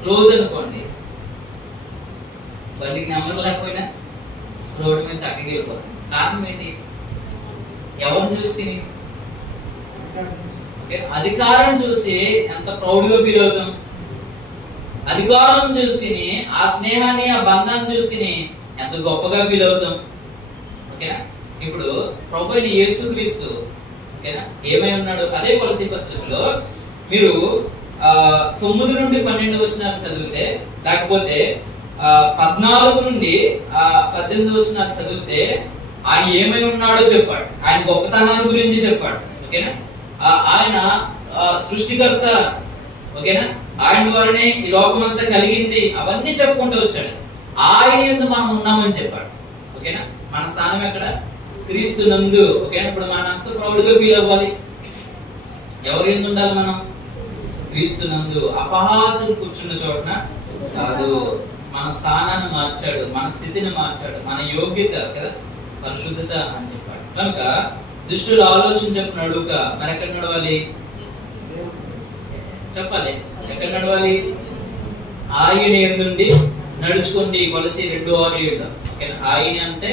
క్లోజ్ అనుకోండి, బండికి నెమ్మది లేకపోయినా రోడ్డు మీద చక్కగా వెళ్ళిపోతాం. కారణం ఏంటి? ఎవరిని చూసి? అధికారం చూసి ఎంత ప్రౌడ్ గా ఫీల్ అవుతాం. అధికారం చూసుకుని, ఆ స్నేహాన్ని, ఆ బంధాన్ని చూసుకుని ఎంత గొప్పగా ఫీల్ అవుతాం. ఓకేనా, ఇప్పుడు ప్రభు అయిన యేసుక్రీస్తు ఓకేనా ఏమై ఉన్నాడు? అదే కొలసీ పత్రికలో మీరు 9 నుండి 12 వచనాలు చదివితే, లేకపోతే 14 నుండి 18 వచనాలు చదివితే ఆయన ఏమై ఉన్నాడో చెప్పాడు. ఆయన గొప్పతనాన్ని గురించి చెప్పాడు. ఓకేనా, ఆయన సృష్టికర్త. ఓకేనా, ఆయన ద్వారానే ఈ లోకం అంతా కలిగింది. అవన్నీ చెప్పుకుంటూ వచ్చాడు. ఆయన యందు మనం ఉన్నామని చెప్పాడు. ఓకేనా, మన స్థానం ఎక్కడ? క్రీస్తు నందు. ఓకేనా, ఇప్పుడు మనం అంత ప్రౌడ్ గా ఫీల్ అవ్వాలి. ఎవరి యందు ఉండాలి మనం? క్రీస్తు నందు. అపహాసులు కూర్చున్న చోటన కాదు, మన స్థానాన్ని మార్చాడు, మన స్థితిని మార్చాడు, మన యోగ్యత కదా పరిశుద్ధత అని చెప్పాడు. కనుక దుష్టుల ఆలోచన చెప్పు నడుక, మరి ఎక్కడ నడవాలి చెప్పాలి, ఎక్కడ నడవాలి? ఆయన యందుండి నడుచుకోండి, కొలసి 2:6. ఓకేనా? ఆయన అంటే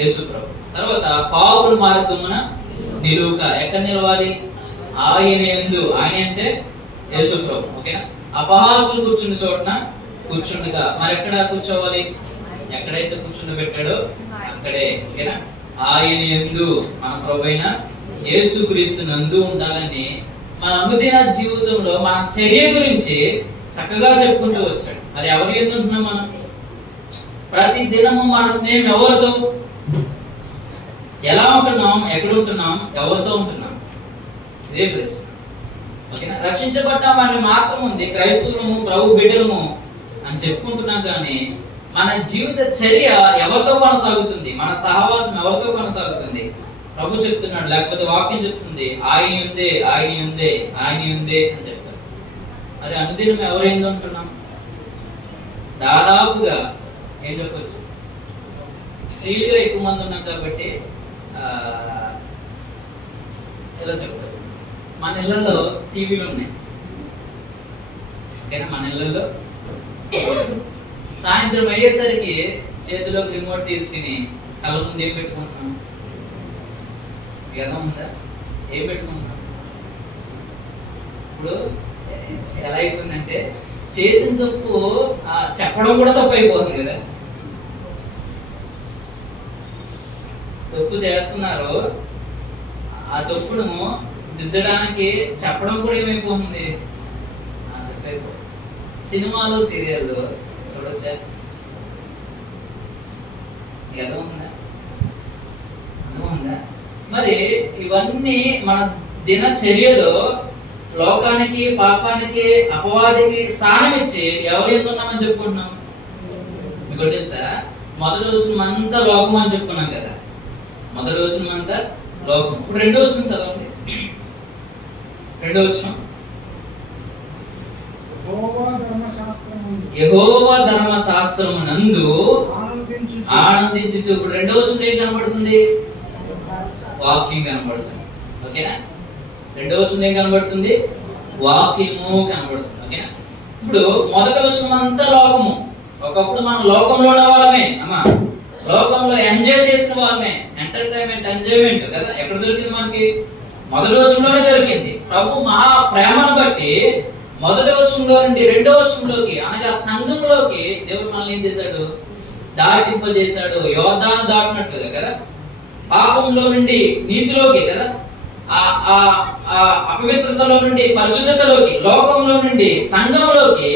యేసు ప్రభు. తర్వాత పాపుల మార్గమున నిలువుక, ఎక్కడ నిలవాలి? ఆయన యందు, ఆయన అంటే యేసు ప్రభు. ఓకేనా? అపహాసులు కూర్చున్న చోటన కూర్చుండగా, మరి ఎక్కడ కూర్చోవాలి? ఎక్కడైతే కూర్చుండబెట్టాడో అక్కడే. ఓకేనా? ఆయన యందు, మన ప్రభువైన యేసుక్రీస్తు నందు ఉండాలని మన అనుదిన జీవితంలో మన చర్య గురించి చక్కగా చెప్పుకుంటూ వచ్చాడు. మరి ఎవరు యందు ఉంటున్నాం మనం? ప్రతి దినము మన స్నేహం ఎవరితో, ఎలా ఉంటున్నాం, ఎక్కడ ఉంటున్నాం, ఎవరితో ఉంటున్నాం? ఇదే ప్రశ్న. ఓకేనా? రక్షించబడ్డామని మాత్రం ఉంది, క్రైస్తవులము ప్రభు బిడ్డలము అని చెప్పుకుంటున్నాం, కానీ మన జీవిత చర్య ఎవరితో కొనసాగుతుంది, మన సహవాసం ఎవరితో కొనసాగుతుంది? ప్రభు చెప్తున్నాడు, లేకపోతే వాక్యం చెప్తుంది ఆయన ఉందే, ఆయన ఉందే, ఆయన ఉందే అని చెప్తారు. మరి అనుదినం ఎవరైంది ఉంటున్నాం? దాదాపుగా ఏం చెప్పచ్చు, స్త్రీలుగా ఎక్కువ మంది ఉన్నాం కాబట్టి ఎలా చెప్పచ్చు, మన ఇళ్లలో టీవీలు ఉన్నాయి. ఓకేనా? మన ఇళ్లలో సాయంత్రం అయ్యేసరికి చేతిలోకి రిమోట్ తీసుకుని కళ్ళ ముందు ఏం పెట్టుకుంటున్నాం? ఎలా ఉందా? ఏం పెట్టుకుంటున్నాం? ఇప్పుడు ఎలా అయిపోయిందంటే చేసిన తప్పు చెప్పడం కూడా తప్పు అయిపోతుంది కదా. తప్పు చేస్తున్నారు, ఆ తప్పును దిద్దడానికి చెప్పడం కూడా ఏమైపోతుంది? సినిమాలు సీరియళ్ళు చూడొచ్చా? అర్థమవుతుందా? అర్థమవుతుందా? మరి ఇవన్నీ మన దినచర్యలో లోకానికి, పాపానికి, అపవాదికి స్థానం ఇచ్చి ఎవరు ఎందున్నామని చెప్పుకుంటున్నాం? మీకు తెలుసా, మొదటి వచనమంతా లోకం అని చెప్పుకున్నాం కదా. మొదటి వచనమంతా లోకం. ఇప్పుడు రెండో వచనం చదవండి. రెండో వచనం, యెహోవా ధర్మశాస్త్రమునందు ఆనందించుచు. ఇప్పుడు రెండో వచనం ఏం కనబడుతుంది? వాక్యం కనబడుతుంది. ఓకేనా? రెండో వచనం ఏం కనబడుతుంది? వాక్యము కనబడుతుంది. ఓకేనా? ఇప్పుడు మొదటి వచనం అంతా లోకము. ఒకప్పుడు మనం లోకంలో ఉన్న వాళ్ళమే, అమ్మా లోకంలో ఎంజాయ్ చేసిన వాళ్ళమే. ఎంటర్టైన్మెంట్, ఎంజాయ్మెంట్ కదా ఎక్కడ దొరికింది మనకి? మొదటి వచనంలోనే దొరికింది. ప్రభు మహా ప్రేమను బట్టి మొదటి వచనంలో నుండి రెండో వచనంలోకి, అనగా సంఘంలోకి దేవుడు మనల్ని ఏం చేశాడు? దాటింపజేశాడు. యోర్దాను దాటినట్లుగా కదా. పాపంలో నుండి నీతిలోకి కదా, అపవిత్రతలో నుండి పరిశుద్ధతలోకి, లోకంలో నుండి సంఘంలోకి,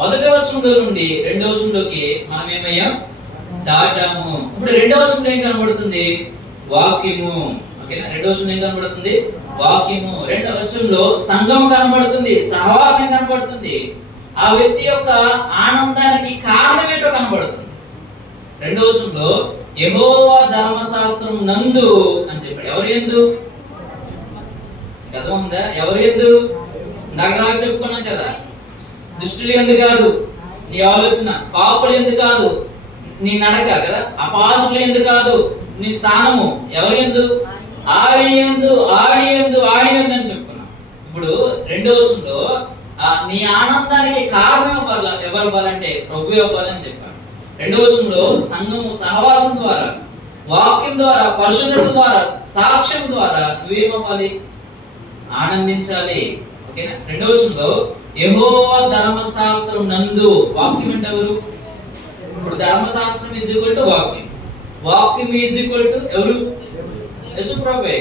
మొదటి వచనంలో నుండి రెండో వచనంలోకి మనం ఏమయ్యాం? దాటాము. ఇప్పుడు రెండో వచనంలో ఏం కనబడుతుంది? వాక్యము. ఓకేనా? రెండో వచనంలో ఏం కనబడుతుంది? వాక్యము. రెండో వచనంలో సంఘం కనబడుతుంది, సహవాసం కనబడుతుంది, ఆ వ్యక్తి యొక్క ఆనందానికి కారణం ఏంటో కనబడుతుంది. రెండో వచనంలో యెహోవా ధర్మశాస్త్రం నందు అని చెప్పాడు. ఎవరు యందు? కదా ఉందా? ఎవరు యందు? నగరాలు చెప్పుకున్నాం కదా. దుష్టులు యందు కాదు నీ ఆలోచన, పాపులు యందు కాదు నీ నడక కదా, అపహాసులు యందు కాదు నీ స్థానము. ఎవరు యందు? ఆయన యందు, ఆయన యందు, ఆయన యందు అని చెప్పుకున్నాం. ఇప్పుడు రెండో వచనంలో నీ ఆనందానికి కారణం ఎవరు ఇవ్వాలంటే ప్రభు ఇవ్వాలని చెప్పాడు. రెండో వచనంలో సంఘము సహవాసం ద్వారా, వాక్యం ద్వారా, పరిశుద్ధత ద్వారా, సాక్ష్యం ద్వారా నువ్వేమవ్వాలి? ఆనందించాలి. ఓకేనా? రెండో వచనంలో యెహోవా ధర్మశాస్త్రం నందు, వాక్యం అంటే ఎవరు? ఇప్పుడు ధర్మశాస్త్రం ఈజ్ ఈక్వల్ టు వాక్యం, వాక్యం ఈజ్ ఈక్వల్ టు ఎవరు? యేసు ప్రభువే.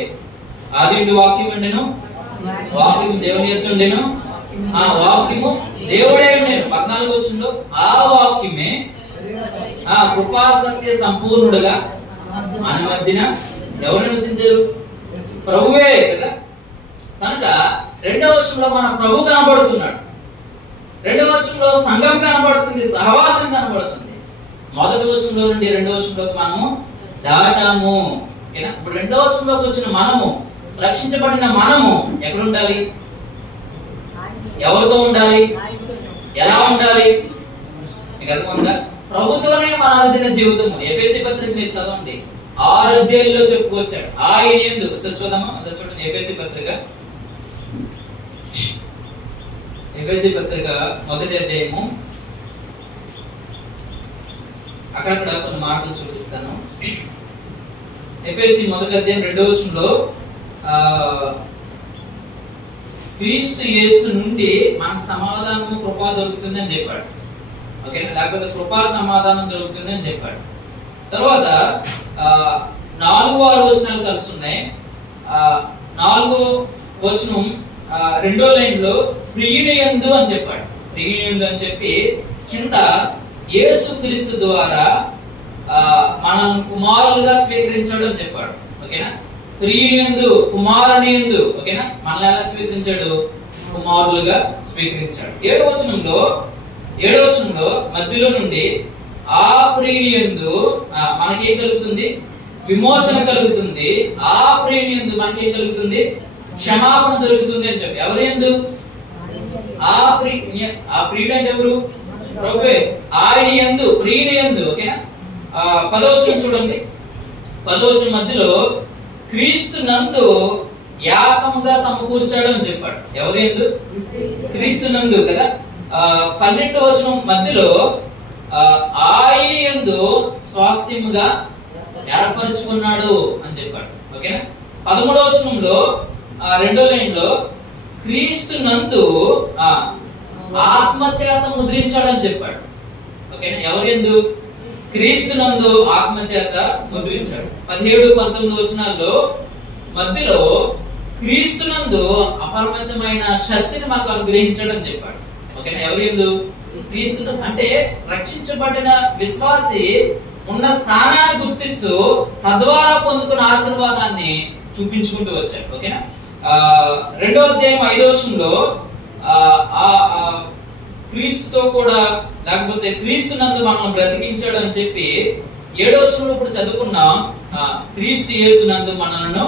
ఆదింటి వాక్యం ఉండెను, వాక్యం దేవుని యొద్ద ఉండెను, ఆ వాక్యము దేవుడే ఉండెను. 14వ వచనంలో ఆ వాక్యమే కృపా సత్య సంపూర్ణుడుగా మన మధ్యన ఎవరు నివసించారు? ప్రభువే కదా. కనుక రెండవ వచనంలో మన ప్రభు కనబడుతున్నాడు, రెండవ వచనంలో సంఘం కనబడుతుంది, సహవాసం కనబడుతుంది. మొదటి వచనంలో నుండి రెండవ వచనంలోకి మనము దాటాము. ఓకేనా? ఇప్పుడు రెండవ వచనంలోకి వచ్చిన మనము, రక్షించబడిన మనము ఎక్కడ ఉండాలి? ఎవరితో ఉండాలి? ఎలా ఉండాలి? మీకు అర్థమైందా? ప్రభుతోనే మన అనుదిన జీవితము. ఎఫెసీ పత్రిక మీరు చదవండి, 6 అధ్యాయాల్లో చెప్పుకొచ్చాడు. ఆయన యందు చూద్దామా, చూడండి. ఎఫెసీ పత్రిక మొదటి అధ్యాయము, అక్కడక్కడ కొన్ని మాటలు చూపిస్తాను. ఎఫెసీ మొదటి అధ్యాయం 2వ వచనంలో క్రీస్తు యేసు నుండి మనకు సమాధానము, కృప దొరుకుతుంది అని చెప్పాడు. ఓకేనా? లేకపోతే కృపా సమాధానం దొరుకుతుంది అని చెప్పాడు. తర్వాత 4-6 వచనాలు కలిసి ఉన్నాయి. 4వ వచనం 2వ లైన్లో ప్రియుని యందు అని చెప్పాడు. ప్రియుని యందు అని చెప్పి కింద యేసు క్రీస్తు ద్వారా మనం కుమారులుగా స్వీకరించాడు అని చెప్పాడు. ఓకేనా? ప్రియుని యందు, కుమారుని యందు. ఓకేనా? మనల్ని ఎలా స్వీకరించాడు? కుమారులుగా స్వీకరించాడు. 7వ వచనంలో మధ్యలో నుండి ఆ ప్రియుని యందు మనకేం కలుగుతుంది? విమోచన కలుగుతుంది. ఆ ప్రియుని యందు మనకేం కలుగుతుంది? క్షమాపణ దొరుకుతుంది అని చెప్పి. ఎవరి యందు? ఆ ప్రియుడు అంటే ఎవరు? ప్రభువే. ఆయన యందు, ప్రియుని యందు. ఓకేనా? 10వ వచనం చూడండి. 10వ వచనం మధ్యలో క్రీస్తు నందు యాకముగా సమకూర్చాడు అని చెప్పాడు. ఎవరి యందు? క్రీస్తు నందు కదా. 12వ వచనం మధ్యలో ఆయన యందు స్వాస్థ్యముగా ఏర్పరచుకున్నాడు అని చెప్పాడు. ఓకేనా? 13వ వచనంలో 2వ లైన్లో క్రీస్తు నందు ఆత్మచేత ముద్రించాడు అని చెప్పాడు. ఓకేనా? ఎవరి యందు? క్రీస్తు నందు ఆత్మచేత ముద్రించాడు. 17-19 వచనాల్లో మధ్యలో క్రీస్తు నందు అపరిమితమైన శక్తిని మనకు అనుగ్రహించాడు అని చెప్పాడు. ఓకేనా? ఎవరి యందు? క్రీస్తు. అంటే రక్షించబడిన విశ్వాసి ఉన్న స్థానాన్ని గుర్తిస్తూ తద్వారా పొందుకున్న ఆశీర్వాదాన్ని చూపించుకుంటూ వచ్చాడు. ఓకేనా? 2వ అధ్యాయం 5వ వచనంలో క్రీస్తుతో కూడా, లేకపోతే క్రీస్తు నందు మనం బ్రతికించాడు అని చెప్పి 7వ వచనంలో ఇప్పుడు చదువుకున్నాం. క్రీస్తు యేసు నందు మనలను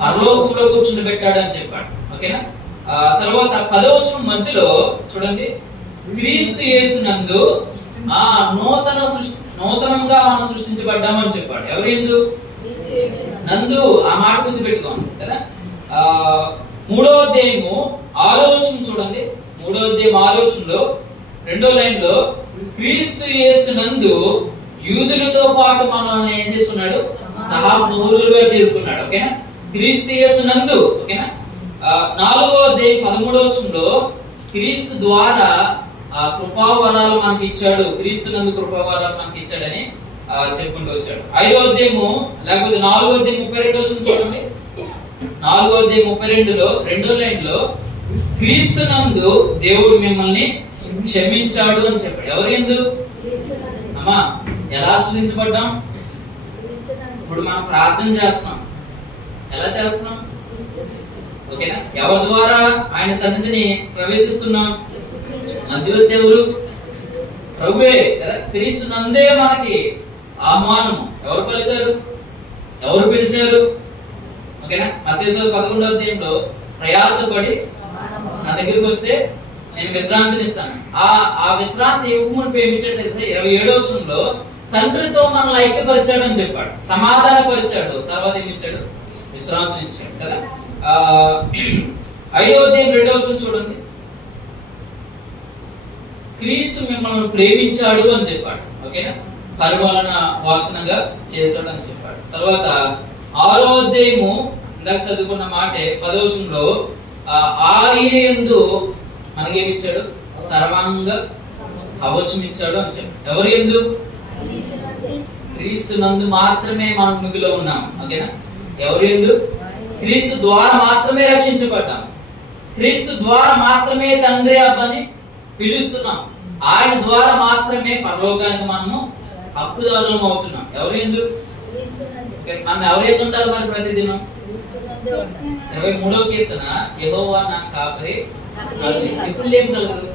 పరలోకంలో కూర్చుని పెట్టాడు అని చెప్పాడు. ఓకేనా? తర్వాత 10వ వచనం మధ్యలో చూడండి, క్రీస్తు యేసు నందు నూతనంగా మనం సృష్టించబడ్డామని చెప్పాడు. ఎవరి యందు? నందు. ఆ మాట గుర్తు పెట్టుకోండి కదా. 3వ అధ్యాయము 6వ వచనం చూడండి. 3వ అధ్యాయం 6వ వచనంలో 2వ లైన్లో క్రీస్తు యేసు నందు యూదులతో పాటు మనల్ని ఏం చేసుకున్నాడు? సహపౌరులుగా చేసుకున్నాడు. ఓకేనా? క్రీస్తు యేసు నందు. ఓకేనా? 4వ అధ్యాయం 13వ వచనంలో క్రీస్తు ద్వారా కృపావరాలు మనకి ఇచ్చాడు. క్రీస్తు నందు కృపావరాలు మనకి ఇచ్చాడని చెప్పుకుంటూ వచ్చాడు. 5వ అధ్యాయము, లేకపోతే 4వ అధ్యాయం 32వ వచనం చూడండి. 4వ అధ్యాయం 32లో 2వ లైన్లో క్రీస్తు నందు దేవుడు మిమ్మల్ని క్షమించాడు అని చెప్పాడు. ఎవరి యందు? అమ్మా, ఎలా ఆస్వాదించబడ్డాం? ఇప్పుడు మనం ప్రార్థన చేస్తున్నాం. ఎలా చేస్తున్నాం? ఓకేనా? ఎవరి ద్వారా ఆయన సన్నిధిని ప్రవేశిస్తున్నాం? మధ్యవర్తి ఎవరు? ప్రభువే కదా. క్రీస్తు నందే మనకి ఆహ్వానము. ఎవరు పలికారు? ఎవరు పిలిచారు? ఓకేనా? మత్తయి 11వ అధ్యాయంలో ప్రయాసపడి నా దగ్గరికి వస్తే నేను విశ్రాంతిని ఇస్తాను. ఆ విశ్రాంతి ఇవ్వమని ప్రేమించాడు తెలుసా? 27వ వచనంలో తండ్రితో మనల్ని ఐక్యపరిచాడు అని చెప్పాడు. సమాధానపరిచాడు. తర్వాత ఏమి ఇచ్చాడు? విశ్రాంతిని ఇచ్చాడు కదా. 5వ అధ్యాయం 2వ వచనం చూడండి. క్రీస్తు మిమ్మల్ని ప్రేమించాడు అని చెప్పాడు. ఓకేనా? పరిపాలన వాసనగా చేశాడు అని చెప్పాడు. తర్వాత 6వ అధ్యాయము ఇందాక చదువుకున్న మాటే 10వ వచనంలో ఆయన యందు మనకేమి ఇచ్చాడు? సర్వాంగ కవచం ఇచ్చాడు అని చెప్పాడు. ఎవరి యందు? క్రీస్తు నందు మాత్రమే మనం మిగులో ఉన్నాం. ఓకేనా? ఎవరి యందు? క్రీస్తు ద్వారా మాత్రమే రక్షించబడ్డాం. క్రీస్తు ద్వారా మాత్రమే తండ్రి అబ్బని పిలుస్తున్నాం. ఆయన ద్వారా మాత్రమే పరలోకానికి మనము హక్కుదారులం అవుతున్నాం. ఎవరి యందు? మనం ఎవరి యందు ఉండాలి మరి ప్రతిదినం? 23వ కీర్తన, యెహోవా నా కాపరి, ఎప్పుడు లేపు కలగదు?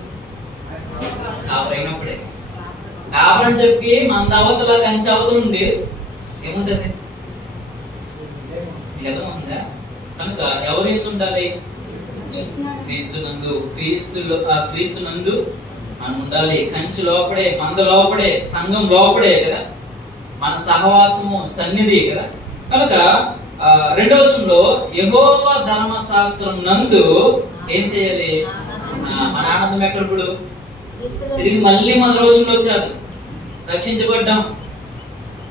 కాపరి అయినప్పుడే. కాపరి అని చెప్పి మన అవతల కంచె అవతల ఉండి ఏముంటది? ఉందా? కనుక ఎవరి యందు ఉండాలి? క్రీస్తు నందు. క్రీస్తు నందు మనం ఉండాలి కంచి లోపడే, మంద లోపడే, సంఘం లోపడే కదా మన సహవాసము, సన్నిధి కదా. కనుక రెండవ వచనంలో యెహోవా ధర్మశాస్త్రం నందు ఏం చేయాలి? మన ఆనందం ఎక్కడ? ఇప్పుడు తిరిగి మళ్ళీ మన రోజుల్లో కాదు. రక్షించబడ్డాం,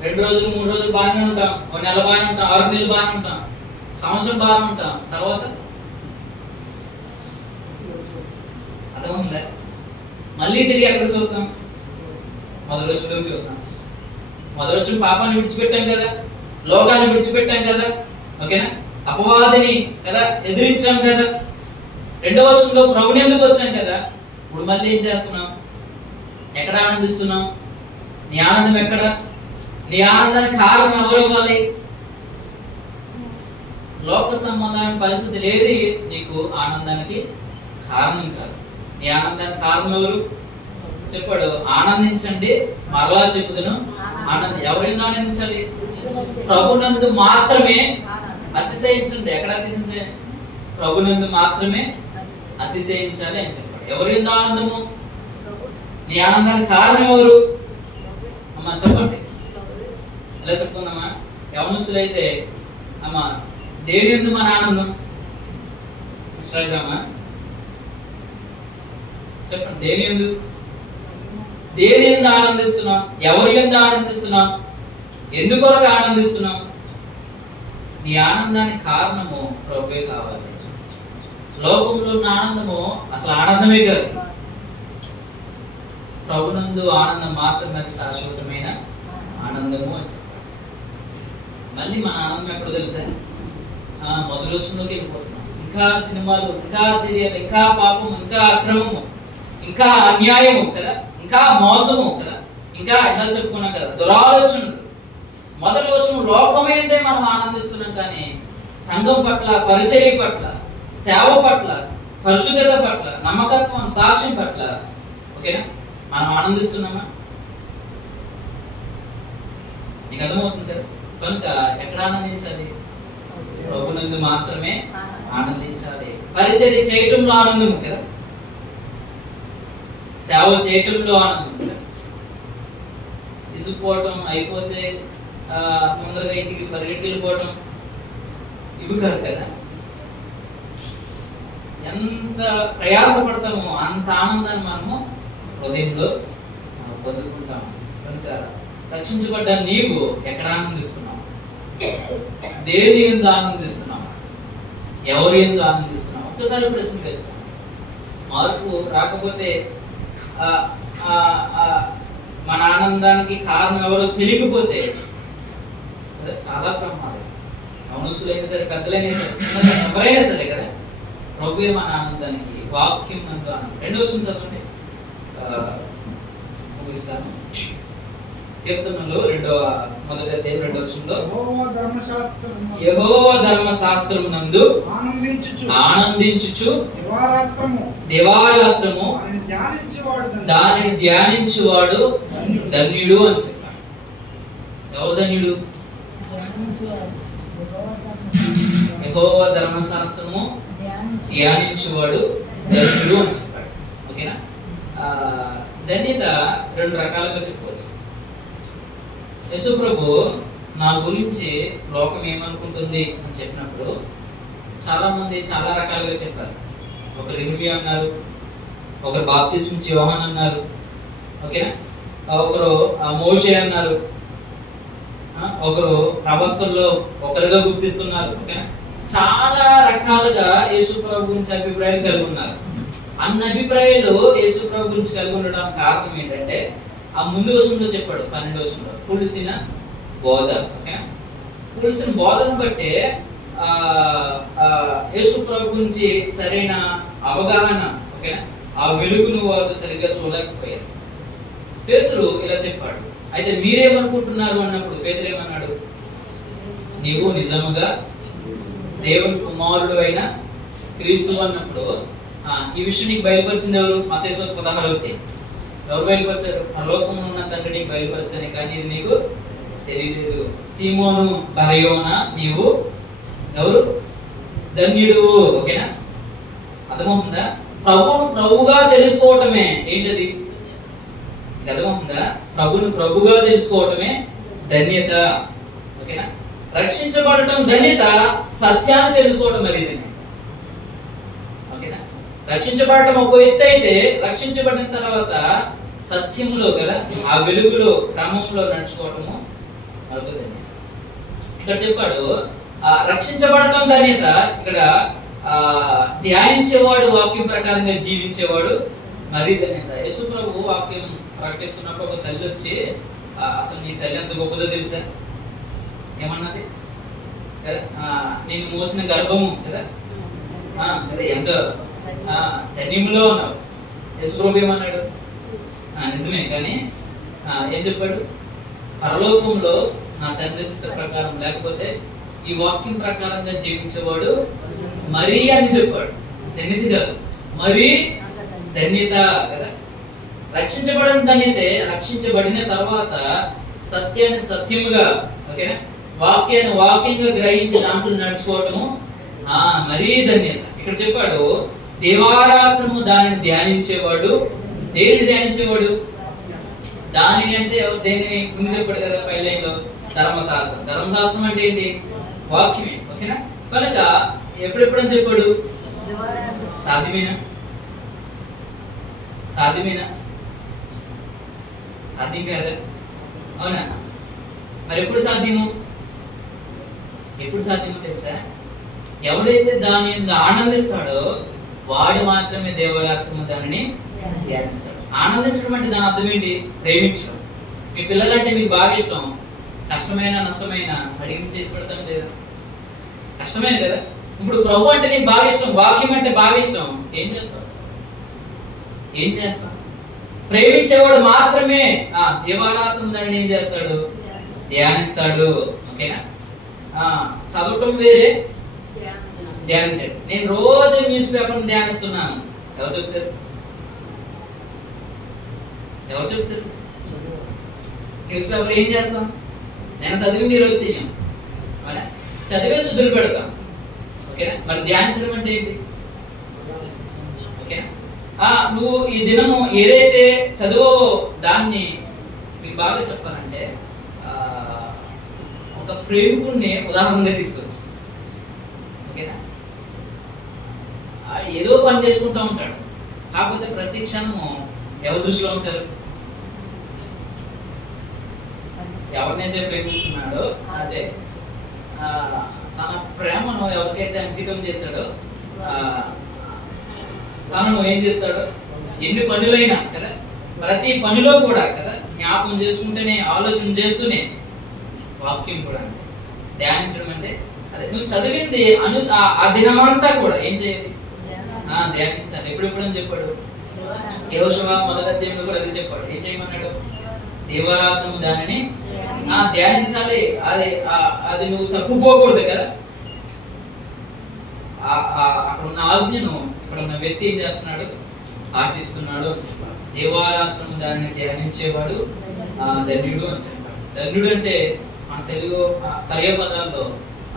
2 రోజులు 3 రోజులు బాగానే ఉంటాం, 1 నెల బాగానే ఉంటాం, 6 నెలలు బాగానే ఉంటాం, సంవత్సరం బాగానే ఉంటాం. తర్వాత అర్థమైందా? మళ్ళీ తిరిగి ఎక్కడ చూద్దాం? మొదటి రోజులో చూద్దాం. మొదటి రోజు పాపాన్ని విడిచిపెట్టాం కదా, లోకాన్ని విడిచిపెట్టాం కదా, ఓకేనా? అపవాదిని కదా ఎదిరించాం కదా. రెండవ వచనంలో ప్రభుని ఎందుకు వచ్చాం కదా. ఇప్పుడు మళ్ళీ ఏం చేస్తున్నాం? ఎక్కడ ఆనందిస్తున్నాం? నీ ఆనందం ఎక్కడ? నీ ఆనందానికి కారణం ఎవరు ఇవ్వాలి? లోక సంబంధమైన పరిస్థితి లేదు నీకు ఆనందానికి కారణం కాదు. నీ ఆనందానికి కారణం ఎవరు? చెప్పాడు, ఆనందించండి. మరలా చెప్పుదును, ఎవరిని ఆనందించాలి? ప్రభునందు మాత్రమే అతిశయించండి. ఎక్కడ అతిశయించాలి? ప్రభునందు మాత్రమే అతిశయించాలి అని చెప్పాడు. ఎవరింది ఆనందము? నీ ఆనందానికి కారణం ఎవరు? అమ్మా చెప్పండి. ఎలా చెప్పుకుందామా? యవనస్తులైతే అమ్మా దేని ఎందు మన ఆనందం? ఇన్స్టాగ్రామా? చెప్పండి. దేని ఎందు ఆనందిస్తున్నాం? ఎవరి ఎందు ఆనందిస్తున్నాం? ఎందుకొరకు ఆనందిస్తున్నాం? నీ ఆనందానికి కారణము ప్రభువే కావాలి. లోకంలో ఉన్న ఆనందము అసలు ఆనందమే కాదు. ప్రభునందు ఆనందం మాత్రమే శాశ్వతమైన ఆనందము అని చెప్పారు. మళ్ళీ మన ఆనందం ఎక్కడో తెలుసా? మొదటి రోజుల్లోకి వెళ్ళిపోతున్నాం. ఇంకా సినిమాలు, ఇంకా సీరియల్, ఇంకా పాపం, ఇంకా అక్రమము, ఇంకా అన్యాయము కదా, ఇంకా మోసము కదా, ఇంకా ఎలా చెప్పుకున్నాం కదా, దురాలోచనలు. మొదటి రోజు లోకమైతే మనం ఆనందిస్తున్నాం, కానీ సంఘం పట్ల, పరిచర్య పట్ల, సేవ పట్ల, పరిశుద్ధత పట్ల, నమ్మకత్వం, సాక్ష్యం పట్ల ఓకేనా మనం ఆనందిస్తున్నామా? నీకు అర్థమవుతుంది కదా. కనుక ఎక్కడ ఆనందించాలి? ప్రభునందు మాత్రమే ఆనందించాలి. పరిచర్య చేయటంలో ఆనందం కదా, సేవ చేయటంలో ఆనందం కదా. ఇసుకుపోవటం, అయిపోతే తొందరగా ఇంటికి పరిగెట్టుకు వెళ్ళిపోవటం ఇవి కాదు కదా. ఎంత ప్రయాసపడతామో అంత ఆనందాన్ని మనము హృదయంలో పొందుకుంటాము. కనుక రక్షించబడ్డ నీవు ఎక్కడ ఆనందిస్తున్నావు? దేని ఎందు ఆనందిస్తున్నావు? ఎవరి ఎందు ఆనందిస్తున్నావు? ఒక్కసారి ప్రశ్న వేసుకో. మార్పు రాకపోతే మన ఆనందానికి కారణం ఎవరో తెలియకపోతే చాలా ప్రమాదం. మనుషులైనా సరే, పెద్దలైనా సరే, ఎవరైనా సరే కదా. ప్రభువే మన ఆనందానికి, వాక్యం నందు ఆనందం. రెండవ వచనం చదవండి, ముగిస్తాను. కీర్తనలు 1వ అధ్యాయం 2వ వచనంలో యెహోవా ధర్మశాస్త్రము నందు ఆనందించుచు దివారాత్రము దానిని ధ్యానించువాడు ధన్యుడు అని చెప్పాడు. ఎవరు ధన్యుడు? యెహోవా ధర్మశాస్త్రము ధ్యానించువాడు ధన్యుడు అని చెప్పాడు. ఓకేనా? ధన్యత 2 రకాలుగా చెప్పుకోవచ్చు. యేసు ప్రభు నా గురించి లోకం ఏమనుకుంటుంది అని చెప్పినప్పుడు చాలా మంది చాలా రకాలుగా చెప్పారు. ఒకరు ఇర్మియా అన్నారు, ఒకరు బాప్తిస్మ యోహాన్ అన్నారు, ఓకేనా, ఒకరు మోషే అన్నారు, ఒకరు ప్రవక్తల్లో ఒకరుగా గుర్తిస్తున్నారు. ఓకేనా, చాలా రకాలుగా యేసు ప్రభు గురించి అభిప్రాయాలు కలిగి ఉన్నారు. అన్ని అభిప్రాయాలు యేసు ప్రభు గురించి కలిగి ఉండడానికి కారణం ఏంటంటే ఆ ముందు వచనంలో చెప్పాడు, 12వ వచనంలో పులిసిన బోధ. ఓకేనా, పులిసిన బోధను బట్టే యేసు ప్రభు గురించి సరైన అవగాహన, ఓకేనా, ఆ వెలుగును వాళ్ళు సరిగ్గా చూడలేకపోయారు. పేతురు ఇలా చెప్పాడు, అయితే మీరేమనుకుంటున్నారు అన్నప్పుడు పేతురు ఏమన్నాడు? నీవు నిజముగా దేవుని కుమారుడు అయిన క్రీస్తు అన్నప్పుడు ఈ విషయం నీకు బయలుపరిచింది ఎవరు? మత్తయి 16 ఎవరు బయలుపరిచారు? పరలోకంలో ఉన్న తండ్రి నీకు బయలుపరిస్తేనే కానీ ఇది నీకు తెలియలేదు. సీమోను బరయోనా, నీవు ఎవరు? ధన్యుడు. ఓకేనా, అర్థమవుతుందా? ప్రభువును ప్రభువుగా తెలుసుకోవటమే ఏంటది? అర్థమవుతుందా? ప్రభును ప్రభుగా తెలుసుకోవటమే ధన్యత. ఓకేనా? రక్షించబడటం ధన్యత, సత్యాన్ని తెలుసుకోవడం మరి ధన్యత. ఓకేనా? రక్షించబడటం ఒక ఎత్తు అయితే, రక్షించబడిన తర్వాత సత్యములో కదా, ఆ వెలుగులో క్రమంలో నడుచుకోవటము మరొక ధన్యత. ఇక్కడ చెప్పాడు రక్షించబడటం ధన్యత. ఇక్కడ ధ్యానించేవాడు, వాక్యం ప్రకారంగా జీవించేవాడు మరీ ధన్యత. యేసు ప్రభు వాక్యం ప్రకటిస్తున్నప్పుడు ఒక తల్లి వచ్చి, అసలు నీ తల్లి ఎంత గొప్పదో తెలుసా? ఏమన్నది? నేను మోసిన గర్భము కదా, ఎంత ధన్యములో ఉన్నావు. యేసు ప్రభు ఏమన్నాడు? నిజమే, కానీ ఏం చెప్పాడు? పరలోకంలో నా తండ్రి చిత్త ప్రకారం, లేకపోతే ఈ వాక్యం ప్రకారంగా జీవించేవాడు మరీ అని చెప్పాడు. ధన్యత కాదు, మరీ ధన్యత కదా. రక్షించబడిన ధన్యతే. రక్షించబడిన తర్వాత సత్యాన్ని సత్యముగా, ఓకేనా, వాక్యాన్ని వాక్యంగా గ్రహించి దాంట్లో నడుచుకోవటము మరీ ధన్యత. ఇక్కడ చెప్పాడు దేవారాత్రము దానిని ధ్యానించేవాడు. దేనిని ధ్యానించేవాడు? దానిని అంటే దేనిని ముందు చెప్పాడు కదా పై లైన్ లో, ధర్మశాస్త్రం. ధర్మశాస్త్రం అంటే ఏంటి? వాక్యమే. ఓకేనా? కనుక ఎప్పుడెప్పుడని చెప్పాడు? సాధ్యమేనా? సాధ్యమేనా? సాధ్యం కాదా? అవునా? మరి ఎప్పుడు సాధ్యము? ఎప్పుడు సాధ్యమో తెలుసా? ఎవడైతే దాని ఆనందిస్తాడో వాడు మాత్రమే దేవరాత్రము దానిని ధ్యానిస్తాడు. ఆనందించడం అంటే దాని అర్థం ఏంటి? ప్రేమించడం. మీ పిల్లలంటే మీకు బాగా ఇష్టం, కష్టమైన నష్టమైన అడిగి చేసి పెడతాం లేదా? కష్టమైన కదా. ఇప్పుడు ప్రభు అంటే నీకు బాగా ఇష్టం, వాక్యం అంటే బాగా ఇష్టం, ఏం చేస్తావు? ఏం చేస్తాం? ప్రేమించేవాడు మాత్రమే దేవారాత్రం దాన్ని ఏం చేస్తాడు? ధ్యానిస్తాడు. ఓకేనా? చదవటం వేరే, ధ్యానించాడు. నేను రోజు న్యూస్ పేపర్ ధ్యానిస్తున్నాను. ఎవరు చెప్తారు? ఎవరు చెప్తారు? న్యూస్ పేపర్ ఏం చేస్తాం? నేను చదివింది ఈరోజు తెలియం, చదివే శుద్ధులు పెడతాం. ఓకేనా? మరి ధ్యానించడం అంటే ఏంటి? ఓకేనా? నువ్వు ఈ దినము ఏదైతే చదువో దాన్ని మీకు బాగా చెప్పాలంటే ఒక ప్రేమికుడిని ఉదాహరణగా తీసుకోవచ్చు. ఓకేనా? ఏదో పని చేసుకుంటూ ఉంటాడు, కాకపోతే ప్రతి క్షణము ఎవరి దృష్టిలో ఉంటారు? ఎవరినైతే ప్రేమిస్తున్నాడో అదే తన ప్రేమను ఎవరికైతే అంకితం చేశాడో తనను ఏం చేస్తాడో, ఎన్ని పనులైనా కదా, ప్రతి పనిలో కూడా కదా జ్ఞాపకం చేసుకుంటేనే, ఆలోచన చేస్తూనే. వాక్యం కూడా అంటే ధ్యానించడం అంటే అదే నువ్వు చదివింది ఆ దినమంతా కూడా ఏం చేయాలి? ధ్యానించాలి. ఎప్పుడెప్పుడు అని చెప్పాడు? యెహోషువ మొదటి అధ్యాయంలో కూడా అది చెప్పాడు. ఏం చేయమన్నాడు? దేవరాత్రము దానిని ధ్యానించాలి. అది నువ్వు తప్పుపోకూడదు కదా. అక్కడ ఉన్న ఆజ్ఞను ఇక్కడ ఉన్న వ్యక్తి ఏం చేస్తున్నాడు? పాటిస్తున్నాడు అని చెప్పాడు. దేవారాత్రము దానిని ధ్యానించేవాడు ధన్యుడు అని చెప్పాడు. ధన్యుడు అంటే మన తెలుగు పర్యాపదాల్లో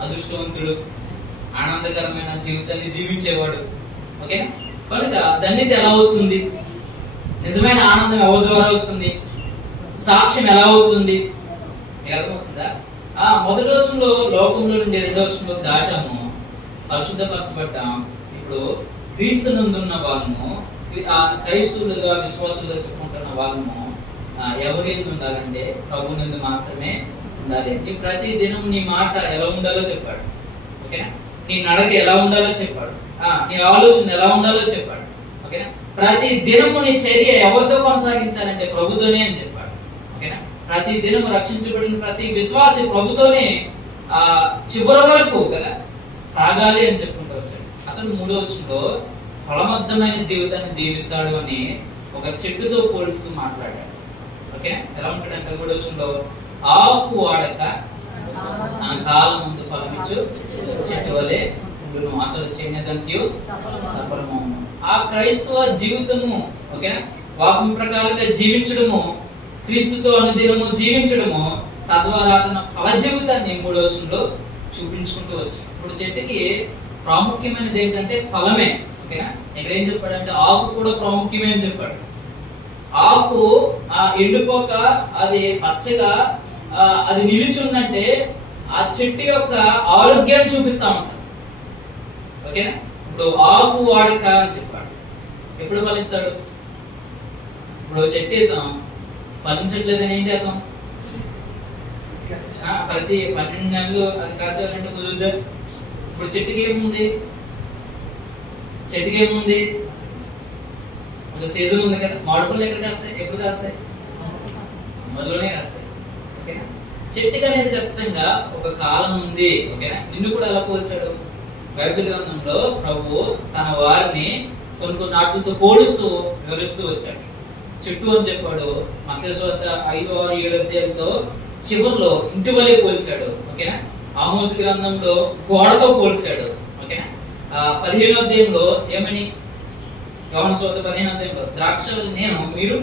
అదృష్టవంతుడు, ఆనందకరమైన జీవితాన్ని జీవించేవాడు. ఓకేనా? కనుక ధన్యత ఎలా వస్తుంది? నిజమైన ఆనందం ఎవరి ద్వారా వస్తుంది? సాక్ష్యం ఎలా వస్తుంది? అర్థమవుతుందా? మొదటి రోజుల్లో లోకంలో నుండి రెండో రోజుల్లో దాటాము, పరిశుద్ధపరచబడ్డాం. ఇప్పుడు క్రీస్తునందున్న వాళ్ళము, క్రైస్తవులుగా విశ్వాసులుగా చెప్పుకుంటున్న వాళ్ళము ఎవరు ఏంది ఉండాలంటే ప్రభునందు మాత్రమే ఉండాలి. నీ ప్రతి దినం నీ మాట ఎలా ఉండాలో చెప్పాడు. ఓకేనా? నీ నడక ఎలా ఉండాలో చెప్పాడు. నీ ఆలోచన ఎలా ఉండాలో చెప్పాడు. ఓకేనా? ప్రతి దినము నీ చర్య ఎవరితో కొనసాగించాలంటే ప్రభుతోనే అని చెప్పాడు. ఓకేనా? ప్రతి దినము రక్షించబడిన ప్రతి విశ్వాసి ప్రభుతోనే చివరి వరకు కదా సాగాలి అని చెప్పుకుంటూ వచ్చాడు. అతను 3వ వచనంలో ఫలబద్ధమైన జీవితాన్ని జీవిస్తాడు అని ఒక చెట్టుతో పోల్చుతూ మాట్లాడాడు. ఓకే? ఎలా ఉంటాడంటే 3వ వచనంలో ఆకు వాడక తన కాలం ముందు ఫలమిచ్చు చెట్టు వలె ఉండును, అతడు చెన్నదంత్యు సఫలము. ఆ క్రైస్తవ జీవితము, ఓకేనా, వాక్యం ప్రకారంగా జీవించడము, క్రీస్తుతో అనుదినము జీవించడము, తద్వారా అతను ఫల జీవితాన్ని 3వ వచనంలో చూపించుకుంటూ వచ్చాడు. ఇప్పుడు చెట్టుకి ప్రాముఖ్యమైనది ఏంటంటే ఫలమే. ఓకేనా? ఇక్కడ ఏం చెప్పాడంటే ఆకు కూడా ప్రాముఖ్యమే అని చెప్పాడు. ఆకు ఎండిపోక అది పచ్చగా అది నిలిచి ఉందంటే ఆ చెట్టు యొక్క ఆరోగ్యాన్ని చూపిస్తా ఉంటారు. ఓకేనా? ఇప్పుడు ఆకు వాడిక అని చెప్పాడు. ఎప్పుడు ఫలిస్తాడు? ఇప్పుడు చెట్టు వేసాం, ఫలించట్లేదని ఏం చేద్దాం? ప్రతి 12 నెలలు అది కాసేవాలంటే కుదురుద్దా? ఇప్పుడు చెట్టుకి ఏముంది? ఒక సీజన్ ఉంది కదా. మామిడి ఎక్కడ కాస్తాయి? ఎప్పుడు కాస్తాయి? సమ్మర్లోనే కాస్తాయి. ఓకేనా? చెట్టుకి అనేది ఖచ్చితంగా ఒక కాలం ఉంది. ఓకేనా? నిన్ను కూడా ఎలా పోల్చాడు? బైబిల్ గ్రంథంలో ప్రభు తన వారిని కొన్ని నాటులతో పోలుస్తూ వివరిస్తూ వచ్చాడు. చెట్టు అని చెప్పాడు. మత్తయి సువార్త 5, 6, 7 అధ్యాయాలతో చివరిలో ఇంటి వలె పోల్చాడు. ఓకేనా? ఆమోసు గ్రంథంలో గోడతో పోల్చాడు. ఓకేనా? 15వ అధ్యాయంలో ఏమని? యోహాను సువార్త 15వ అధ్యాయంలో ద్రాక్షలు నేను, మీరు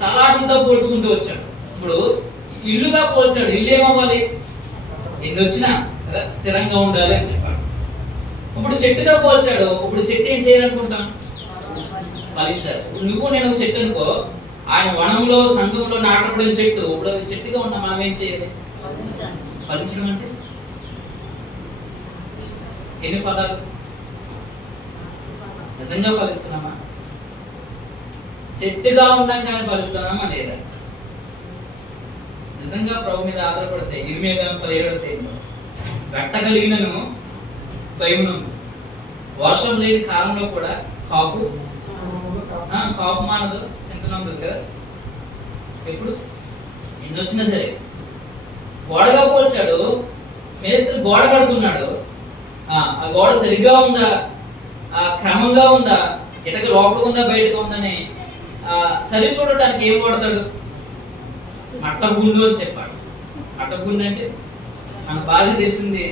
చాలా ఆటలతో పోల్చుకుంటూ వచ్చాడు. ఇప్పుడు ఇల్లుగా పోల్చాడు. ఇల్లు ఏమవ్వాలి? ఎన్ని వచ్చినా కదా స్థిరంగా ఉండాలి అని చెప్పాడు. ఇప్పుడు చెట్టుగా పోల్చాడు. ఇప్పుడు చెట్టు ఏం చేయాలనుకుంటాం? ఫలించాలి. నువ్వు నేను ఒక చెట్టు అనుకో, ఆయన వనంలో సంఘంలో నాటబడిన చెట్టు. ఇప్పుడు చెట్టుగా ఉన్నా మనం ఏం చేయాలి? ఫలించడం అంటే ఎన్ని ఫలాలు? నిజంగా ఫలిస్తున్నామా? చెట్టుగా ఉన్నాం కానీ ఫలిస్తున్నామా లేదా? నిజంగా ప్రభు మీద ఆధారపడితే ఇర్మియా 17వ అధ్యాయంలో పెట్టగలిగినను భయమును, వర్షం లేని కాలంలో కూడా కాపు మానదు, చింతనం కదా. ఎప్పుడు ఎన్ని వచ్చినా సరే గోడగా పోల్చాడు. మేస్త్రి గోడ కడుతున్నాడు. ఆ గోడ సరిగ్గా ఉందా, క్రమంగా ఉందా, ఇటక లోపల ఉందా బయటగా ఉందని సరి చూడటానికి ఏం వాడతాడు? మట్టగుండు అని చెప్పాడు. మట్టగుండు అంటే మనకు బాగా తెలిసింది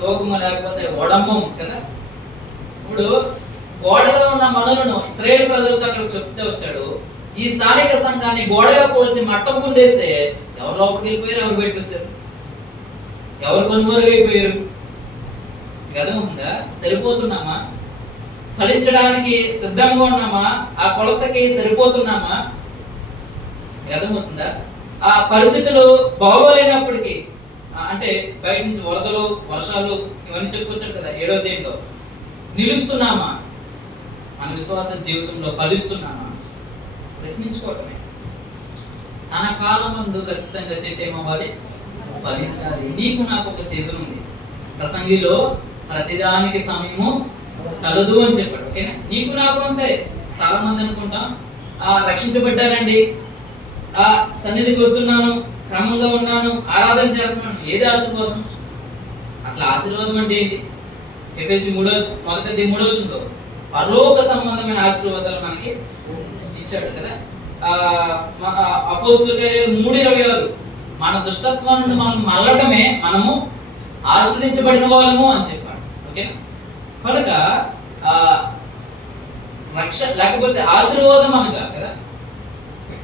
తోకము లేకపోతే ఒడమ్మం కదా. ఇప్పుడు గోడగా ఉన్న మనలను ఇశ్రాయేలు ప్రజలతో అక్కడ చెప్తే వచ్చాడు. ఈ స్థానిక సంఘాన్ని గోడగా పోల్చి మట్టం గుండేస్తే ఎవరు లోపలికి వెళ్ళిపోయారు, ఎవరు బయటకు వచ్చారు, ఎవరు కొనుగోలుగైపోయారు? అర్థమవుతుందా? సరిపోతున్నామా? ఫలించడానికి సిద్ధంగా ఉన్నామా? ఆ కొలతకి సరిపోతున్నామా? అర్థమవుతుందా? ఆ పరిస్థితులు బాగోలేనప్పటికీ, అంటే బయట నుంచి వరదలు, వర్షాలు ఇవన్నీ చెప్పుకొచ్చాడు కదా 7వ అధ్యాయంలో, నిలుస్తున్నామా? మన విశ్వాస జీవితంలో ఫలిస్తున్నామా? ప్రశ్నించుకోవటమే. తన కాలం ముందు ఖచ్చితంగా చెట్టు ఏమవ్వాలి? ఫలించాలి. నీకు నాకు ఒక సీజన్ ఉంది. ప్రసంగిలో ప్రతిదానికి సమయము కలదు అని చెప్పాడు. ఓకేనా? నీకు నాకు అంతే. చాలా మంది అనుకుంటాం రక్షించబడ్డానండి, సన్నిధికి వస్తున్నాను, క్రమంగా ఉన్నాను, ఆరాధన చేస్తున్నాను. ఏది ఆశీర్వాదం? అసలు ఆశీర్వాదం అంటే ఏంటి? ఎఫెసీ 3:3 పరలోక సంబంధమైన ఆశీర్వాదాలు మనకి ఇచ్చాడు కదా. అపోస్తలుల కార్యాలు 3:26 మన దుష్టత్వం నుండి మనం మళ్ళటమే మనము ఆశీర్వదించబడిన వాళ్ళము అని చెప్పాడు. ఓకేనా? కనుక రక్ష లేకపోతే ఆశీర్వాదం అనగా కదా,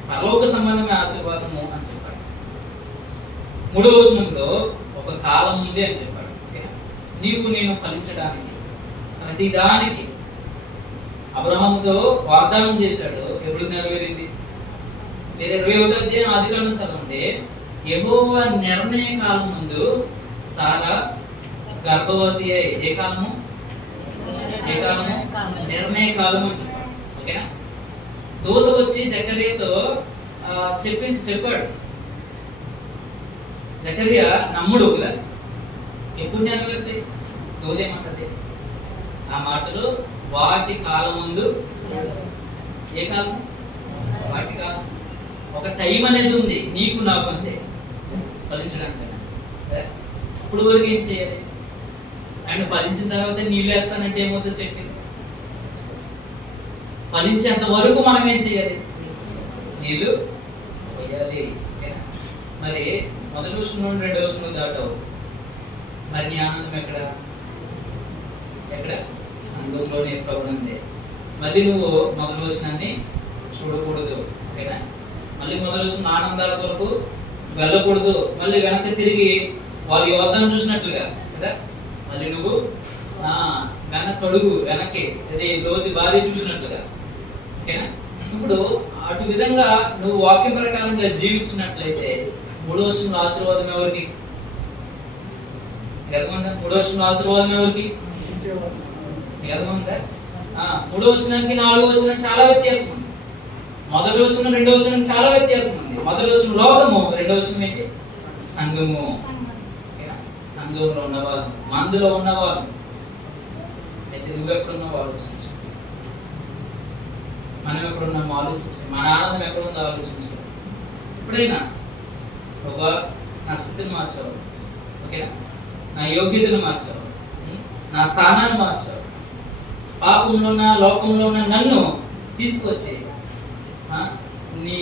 పరలోక సంబంధమైన ఆశీర్వాదము అని చెప్పాడు. 3వ వచనంలో ఒక కాలం ఉంది అని చెప్పాడు. ఓకేనా? నీవు నేను ఫలించడానికి ప్రతి దానికి అబ్రహాముతో వాగ్దానం చేశాడు. ఎప్పుడు నెరవేరింది? 21వ అధ్యాయం ఆదికాండం చదవండి. యెహోవా నిర్ణయ కాలం ముందు సారా గర్భవతి అయి ఏ కాలము? నిర్ణయ కాలము అని చెప్పాడు. ఓకేనా? దూత వచ్చి జకర్యాతో చెప్పాడు. జకర్యా నమ్ముడు కదా. ఎప్పుడు నెరవేరుతాయి? దూత ఏమంటది? ఆ మాటలు వాటి కాలం ముందు. ఏ కాలం? వాటి కాలం. ఒక టైం అనేది ఉంది నీకు నాకు అంతే ఫలించడానికి. ఇప్పుడు వరకు ఏం చేయాలి? అండ్ ఫలించిన తర్వాత నీళ్ళు వేస్తానంటే ఏమవుతుంది? చెట్టు ఫలించేంత వరకు మనం ఏం చేయాలి? నీళ్ళు పోయాలి. మరి మొదటి రోజు నుండి 2వ రోజు దాటావు. మరి నీ ఆనందం ఎక్కడ? సంఘంలోనే ఎప్పుడు ఉంది. మళ్ళీ నువ్వు మొదటి రోజునాన్ని చూడకూడదు. ఓకేనా? మళ్ళీ మొదటి రోజు ఆనందాల కొరకు వెళ్ళకూడదు. మళ్ళీ వెనక్కి తిరిగి వాళ్ళు యోధాన్ని చూసినట్లుగా కదా, మళ్ళీ నువ్వు వెనక్కి అడుగు, వెనక్కి అది లోతు భారీ చూసినట్లుగా ఓకేనా? ఇప్పుడు అటు విధంగా నువ్వు వాక్యం ప్రకారంగా జీవించినట్లయితే 3వ వచనంలో ఆశీర్వాదం ఎవరికి? అర్థమైందా? 3వ వచనంలో ఆశీర్వాదం ఎవరికి? అర్థమైందా? 3వ వచనానికి 4వ వచనానికి చాలా వ్యత్యాసం ఉంది. మొదటి వచనం 2వ వచనం చాలా వ్యత్యాసం ఉంది. మొదటి వచనం లోకము, 2వ వచనం ఏంటి? సంఘము. సంఘంలో ఉన్నవారు, మందులో ఉన్నవారు. అయితే నువ్వు ఎక్కడున్నావు ఆలోచించు, మనం ఎక్కడున్నామో ఆలోచించు, మన ఆనందం ఎక్కడుందో ఆలోచించు. ఎప్పుడైనా ఒక నా స్థితిని మార్చావు, ఓకేనా, నా యోగ్యతను మార్చావు, నా స్థానాన్ని మార్చావు, పాపంలో ఉన్న లోకంలో ఉన్న నన్ను తీసుకొచ్చి నీ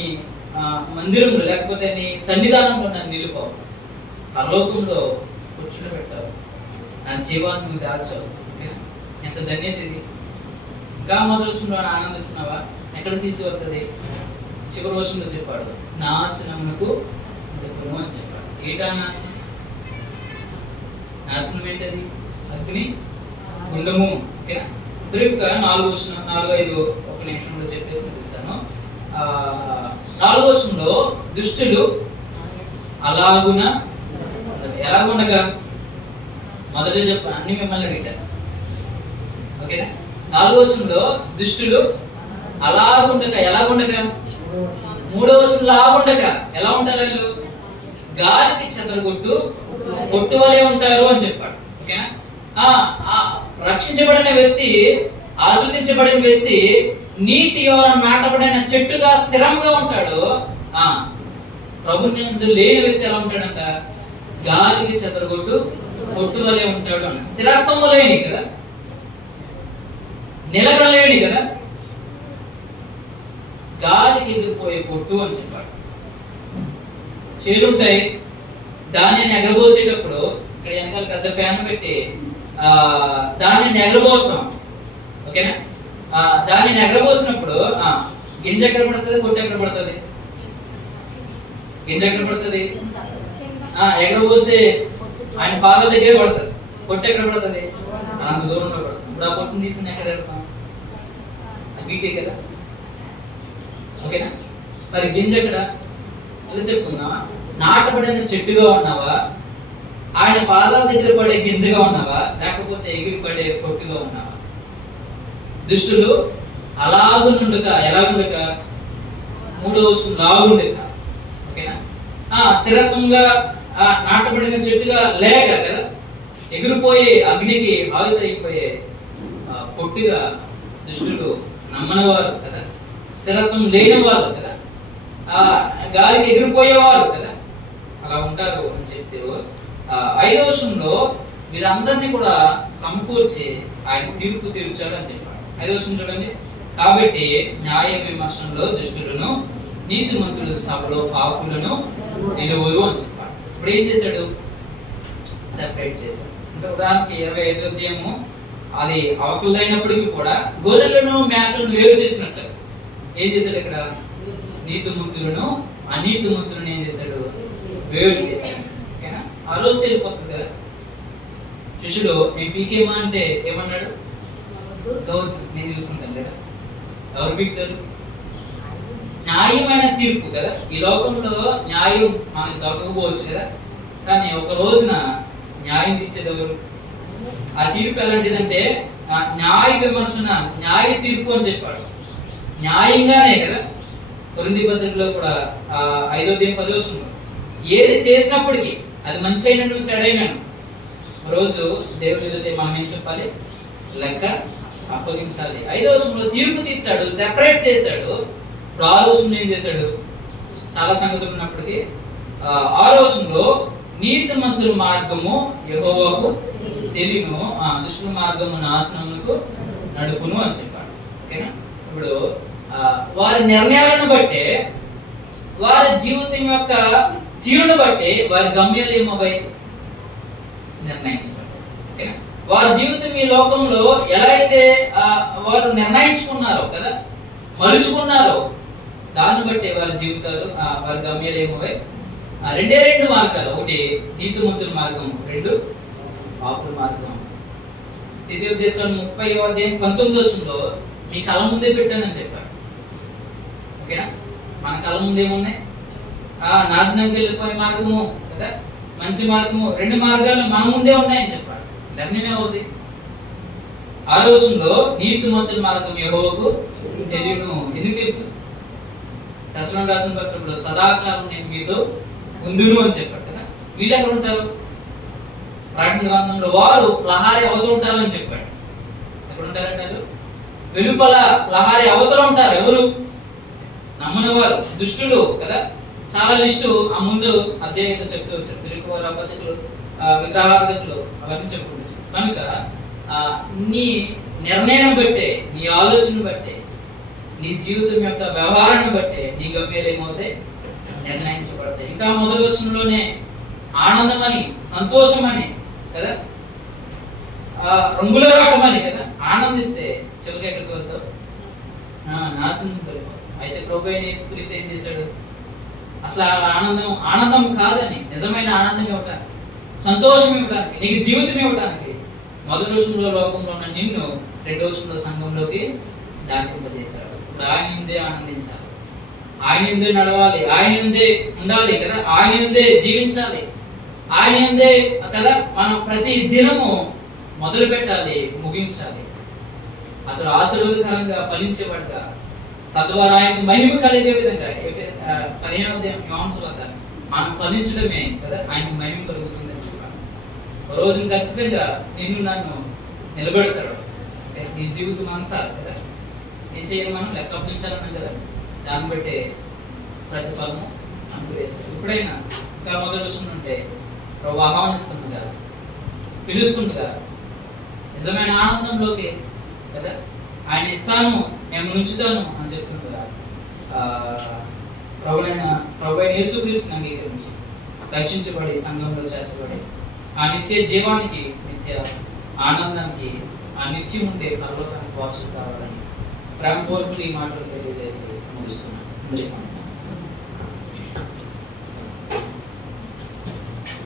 మందిరంలో లేకపోతే నీ సన్నిధానంలో నన్ను నిలుపావు, పరలోకంలో కూర్చుని పెట్టావు, నా జీవాన్ని నువ్వు దాచావు. ఎంత ధన్యత ఇది! ఇంకా మొదలు చూడాలని ఆనందిస్తున్నావా? ఎక్కడ తీసుకువస్తుంది? చివరి రోజుల్లో చెప్పాడు, నాశనమునకు నడుపును అని చెప్పాడు. ఏంటా నాశనం? నాశనం ఏంటది? అగ్ని గుండము. ఓకేనా? బ్రీఫ్ గా 4-5 ఒక నిమిషంలో చెప్పేసి చూపిస్తాను. 4వ వచనంలో దుష్టులు అలాగున ఎలాగుండగా, మొదట చెప్పాను, అన్ని మిమ్మల్ని అడిగారు. ఓకేనా? 4వ వచనంలో దుష్టులు అలాగుండగా, ఎలాగుండగా, 3వ వచనంలో ఆగుండగా ఎలా ఉంటారు వీళ్ళు? గాలికి చెదరగొట్టు పొట్టు వలె ఉంటారు అని చెప్పాడు. ఓకేనా? రక్షించబడిన వ్యక్తి, ఆస్వాదించబడిన వ్యక్తి నీటి యోర నాటబడిన చెట్టుగా స్థిరంగా ఉంటాడు. ప్రభుని లేని వ్యక్తి ఎలా ఉంటాడంట? గాలికి చెదరగొట్టు పొట్టు వలె ఉంటాడు అన్న. స్థిరత్వము లేని కదా, నిలబడలేని కదా, గాలికి ఎగిరిపోయే పొట్టు అని చెప్పాడు. చేలుంటాయి, ధాన్యాన్ని ఎగరబోసేటప్పుడు ఇక్కడ వెనకాల పెద్ద ఫ్యాన్ పెట్టి ధాన్యాన్ని ఎగరబోస్తాం. ఓకేనా? ధాన్యాన్ని ఎగరబోసినప్పుడు గింజ ఎక్కడ పడుతుంది, పొట్టు ఎక్కడ పడుతుంది? గింజ ఎక్కడ పడుతుంది? ఎగరబోసే ఆయన పాదాల దగ్గర పడుతుంది. పొట్టు ఎక్కడ పడుతుంది? అంత దూరంలో పడుతుంది. ఇప్పుడు ఆ పొట్టుని తీసుకుని ఎక్కడ పెడతాం? అగ్గికే కదా. ఓకేనా? మరి గింజ ఎక్కడ? ఎలా చెప్పుకున్నావా? నాటబడిన చెట్టుగా ఉన్నావా, ఆయన పాదాల దగ్గర పడే గింజగా ఉన్నావా, లేకపోతే ఎగిరి పడే పొట్టుగా ఉన్నావా? దుష్టులు అలాగుండక, ఎలాగుండక, 3వ వచనం లాగుండక. ఓకేనా? స్థిరత్వంగా నాటబడిన చెట్టుగా లేక కదా, ఎగిరిపోయే అగ్నికి ఆవిరైపోయే పొట్టుగా దుష్టులు నమ్మనవారు కదా, స్థిరత్వం లేనివారు కదా, గాలికి ఎగిరిపోయేవారు కదా, అలా ఉంటారు అని చెప్తే 5వ వచనంలో వీరందరినీ కూడా సమకూర్చి ఆయన తీర్పు తీర్చాడు అని చెప్పాడు. 5వ వచనం చూడండి. కాబట్టి న్యాయ విమర్శనలో దుష్టులను, నీతిమంతులు సభలో పాపులను నిలువురు అని చెప్పాడు. ఇప్పుడు ఏం చేశాడు? సెపరేట్ చేశాడు. అంటే ఉదాహరణకి 25వ అధ్యాయము అది అవతలైనప్పటికీ కూడా గొర్రెలను మేకలను వేరు చేసినట్లు ఏం చేశాడు? ఇక్కడ నీతిమంతులను అనీతిమంతులను ఏం చేశాడు? వేరు చేశాడు. ఓకేనా? ఆ రోజు తెలిపోతుంది కదా. శిష్యుడు నేను పీకేమా అంటే ఏమన్నాడు? గౌతు నేను చూసుకుంటాను కదా. ఎవరు పీకుతారు? న్యాయమైన తీర్పు కదా. ఈ లోకంలో న్యాయం మనకు దొరకకపోవచ్చు కదా, కానీ ఒక రోజున న్యాయం ఇచ్చేది ఎవరు? ఆ తీర్పు ఎలాంటిదంటే న్యాయ విమర్శన, న్యాయ తీర్పు అని చెప్పాడు. న్యాయంగానే కదా. కొరింథీ పత్రికలో కూడా 5వ అధ్యాయం 10వ వచనంలో ఏది చేసినప్పటికీ అది మంచి అయినను చెడైనను రోజు దేవుని ఎదుట మనం ఏం చెప్పాలి? లెక్క అప్పగించాలి. 5వ వచనంలో తీర్పు తీర్చాడు, సెపరేట్ చేశాడు. 6వ వచనంలో ఏం చేశాడు? చాలా సంగతులు ఉన్నప్పటికీ 6వ వచనంలో నీతిమంతుల మార్గము యెహోవాకు తెలియను, దుష్టుల మార్గము నాశనమునకు నడుపును అని చెప్పాడు. ఓకేనా? ఇప్పుడు వారి నిర్ణయాలను బట్టే, వారి జీవితం యొక్క తీరును బట్టి వారి గమ్యాలు ఏమవ్వాయి? నిర్ణయించబడ్డాయి. ఓకేనా? వారి జీవితం ఈ లోకంలో ఎలా అయితే వారు నిర్ణయించుకున్నారో కదా, మలుచుకున్నారో, దాన్ని బట్టి వారి జీవితాలు, వారి గమ్యాలు ఏమవ్వాయి? 2 మార్గాలు. ఒకటి నీతిమంతుల మార్గం, 2 పాపుల మార్గం. ద్వితీయోపదేశం 30వ అధ్యాయం 19వ వచనంలో మీ కళ్ళ ముందే పెట్టానని చెప్పాడు. ఓకేనా? మన కళ్ళ ముందు ఏమున్నాయి? నాశనంకి వెళ్ళిపోయే మార్గము కదా, మంచి మార్గము, రెండు మార్గాలు మన ముందే ఉన్నాయని చెప్పాడు. నిర్ణయం అవుతుంది. ఆ రోజుల్లో నీతిమంతుల మార్గం యెహోవాకు తెలియను. ఎందుకు తెలుసు? దశలోని రాసిన పత్రంలో సదాకాలం నేను మీతో ఉందును అని చెప్పాడు కదా. వీళ్ళు ఎక్కడ ఉంటారు? ప్రకటన గ్రంథంలో వారు ప్రహారీ అవతల ఉంటారు అని చెప్పాడు. ఎక్కడ ఉంటారంటారు? వెలుపల ప్రహారీ అవతల ఉంటారు. ఎవరు? నమ్మని వారు, దుష్టులు కదా. చాలా లిస్టు ఆ ముందు అధ్యాయంలో చెప్తూ వచ్చారు. పిలుపువారు, అబద్ధికులు, విగ్రహార్థకులు, అవన్నీ చెప్పుకుంటారు. కనుక నీ నిర్ణయం బట్టే, నీ ఆలోచన బట్టే, నీ జీవితం యొక్క వ్యవహారాన్ని బట్టే నీ గమ్యాలు ఏమవుతాయి? నిర్ణయించబడతాయి. ఇంకా మొదటి వచనంలోనే ఆనందమని, సంతోషమని కదా, రంగుల రాటమని కదా, ఆనందిస్తే చివరికి ఎక్కడికి వెళ్తావు? నాశనం. అయితే ప్రభువైన యేసుక్రీస్తు ఏం చేశాడు? అసలు ఆనందం కాదని, నిజమైన ఆనందం ఇవ్వటానికి, సంతోషం ఇవ్వడానికి, నీకు జీవితం ఇవ్వటానికి మొదటి రోజుల్లో లోకంలో ఉన్న నిన్ను రెండో రోజుల్లో సంఘంలోకి దాటింపజేశాడు. ఇప్పుడు ఆయన ముందే ఆనందించాలి, ఆయన ముందే నడవాలి, ఆయన ముందే ఉండాలి కదా, ఆయన ముందే జీవించాలి, ఆయన ముందే కదా మనం ప్రతి దినము మొదలు పెట్టాలి, ముగించాలి. అతడు ఆశీర్వాదకరంగా ఫలించేవాడుగా, తద్వారా ఆయనకు మహిమ కలిగే విధంగా 15వ అధ్యాయం యోహాను వద్ద మనం ఫలించడమే కదా ఆయనకు మహిమ కలుగుతుందని చెప్పాడు. ఒక రోజు ఖచ్చితంగా నిన్ను నన్ను నిలబెడతాడు. నీ జీవితం అంతా కదా ఏం చేయాలి? మనం లెక్క అప్పించాలన్నాం కదా, దాన్ని బట్టే ప్రతిఫలము అనుగ్రహిస్తాడు. ఎప్పుడైనా ఇంకా మొదటి రోజున ఉంటే ప్రభు ఆహ్వానిస్తుండగా, పిలుస్తుండగా నిజమైన ఆనందంలోకి కదా ఆయన ఇస్తాను, నేను ఉంచుతాను అని చెప్తుండగా ప్రభు యేసుక్రీస్తుని అంగీకరించి రక్షించబడి సంఘంలో చేర్చబడి ఆ నిత్య జీవానికి, నిత్య ఆనందానికి, ఆ నిత్యం ఉండే పరలోకానికి వారసులు కావాలని ప్రేమపూర్వక ఈ మాటలు తెలియజేసి ముగిస్తున్నాను.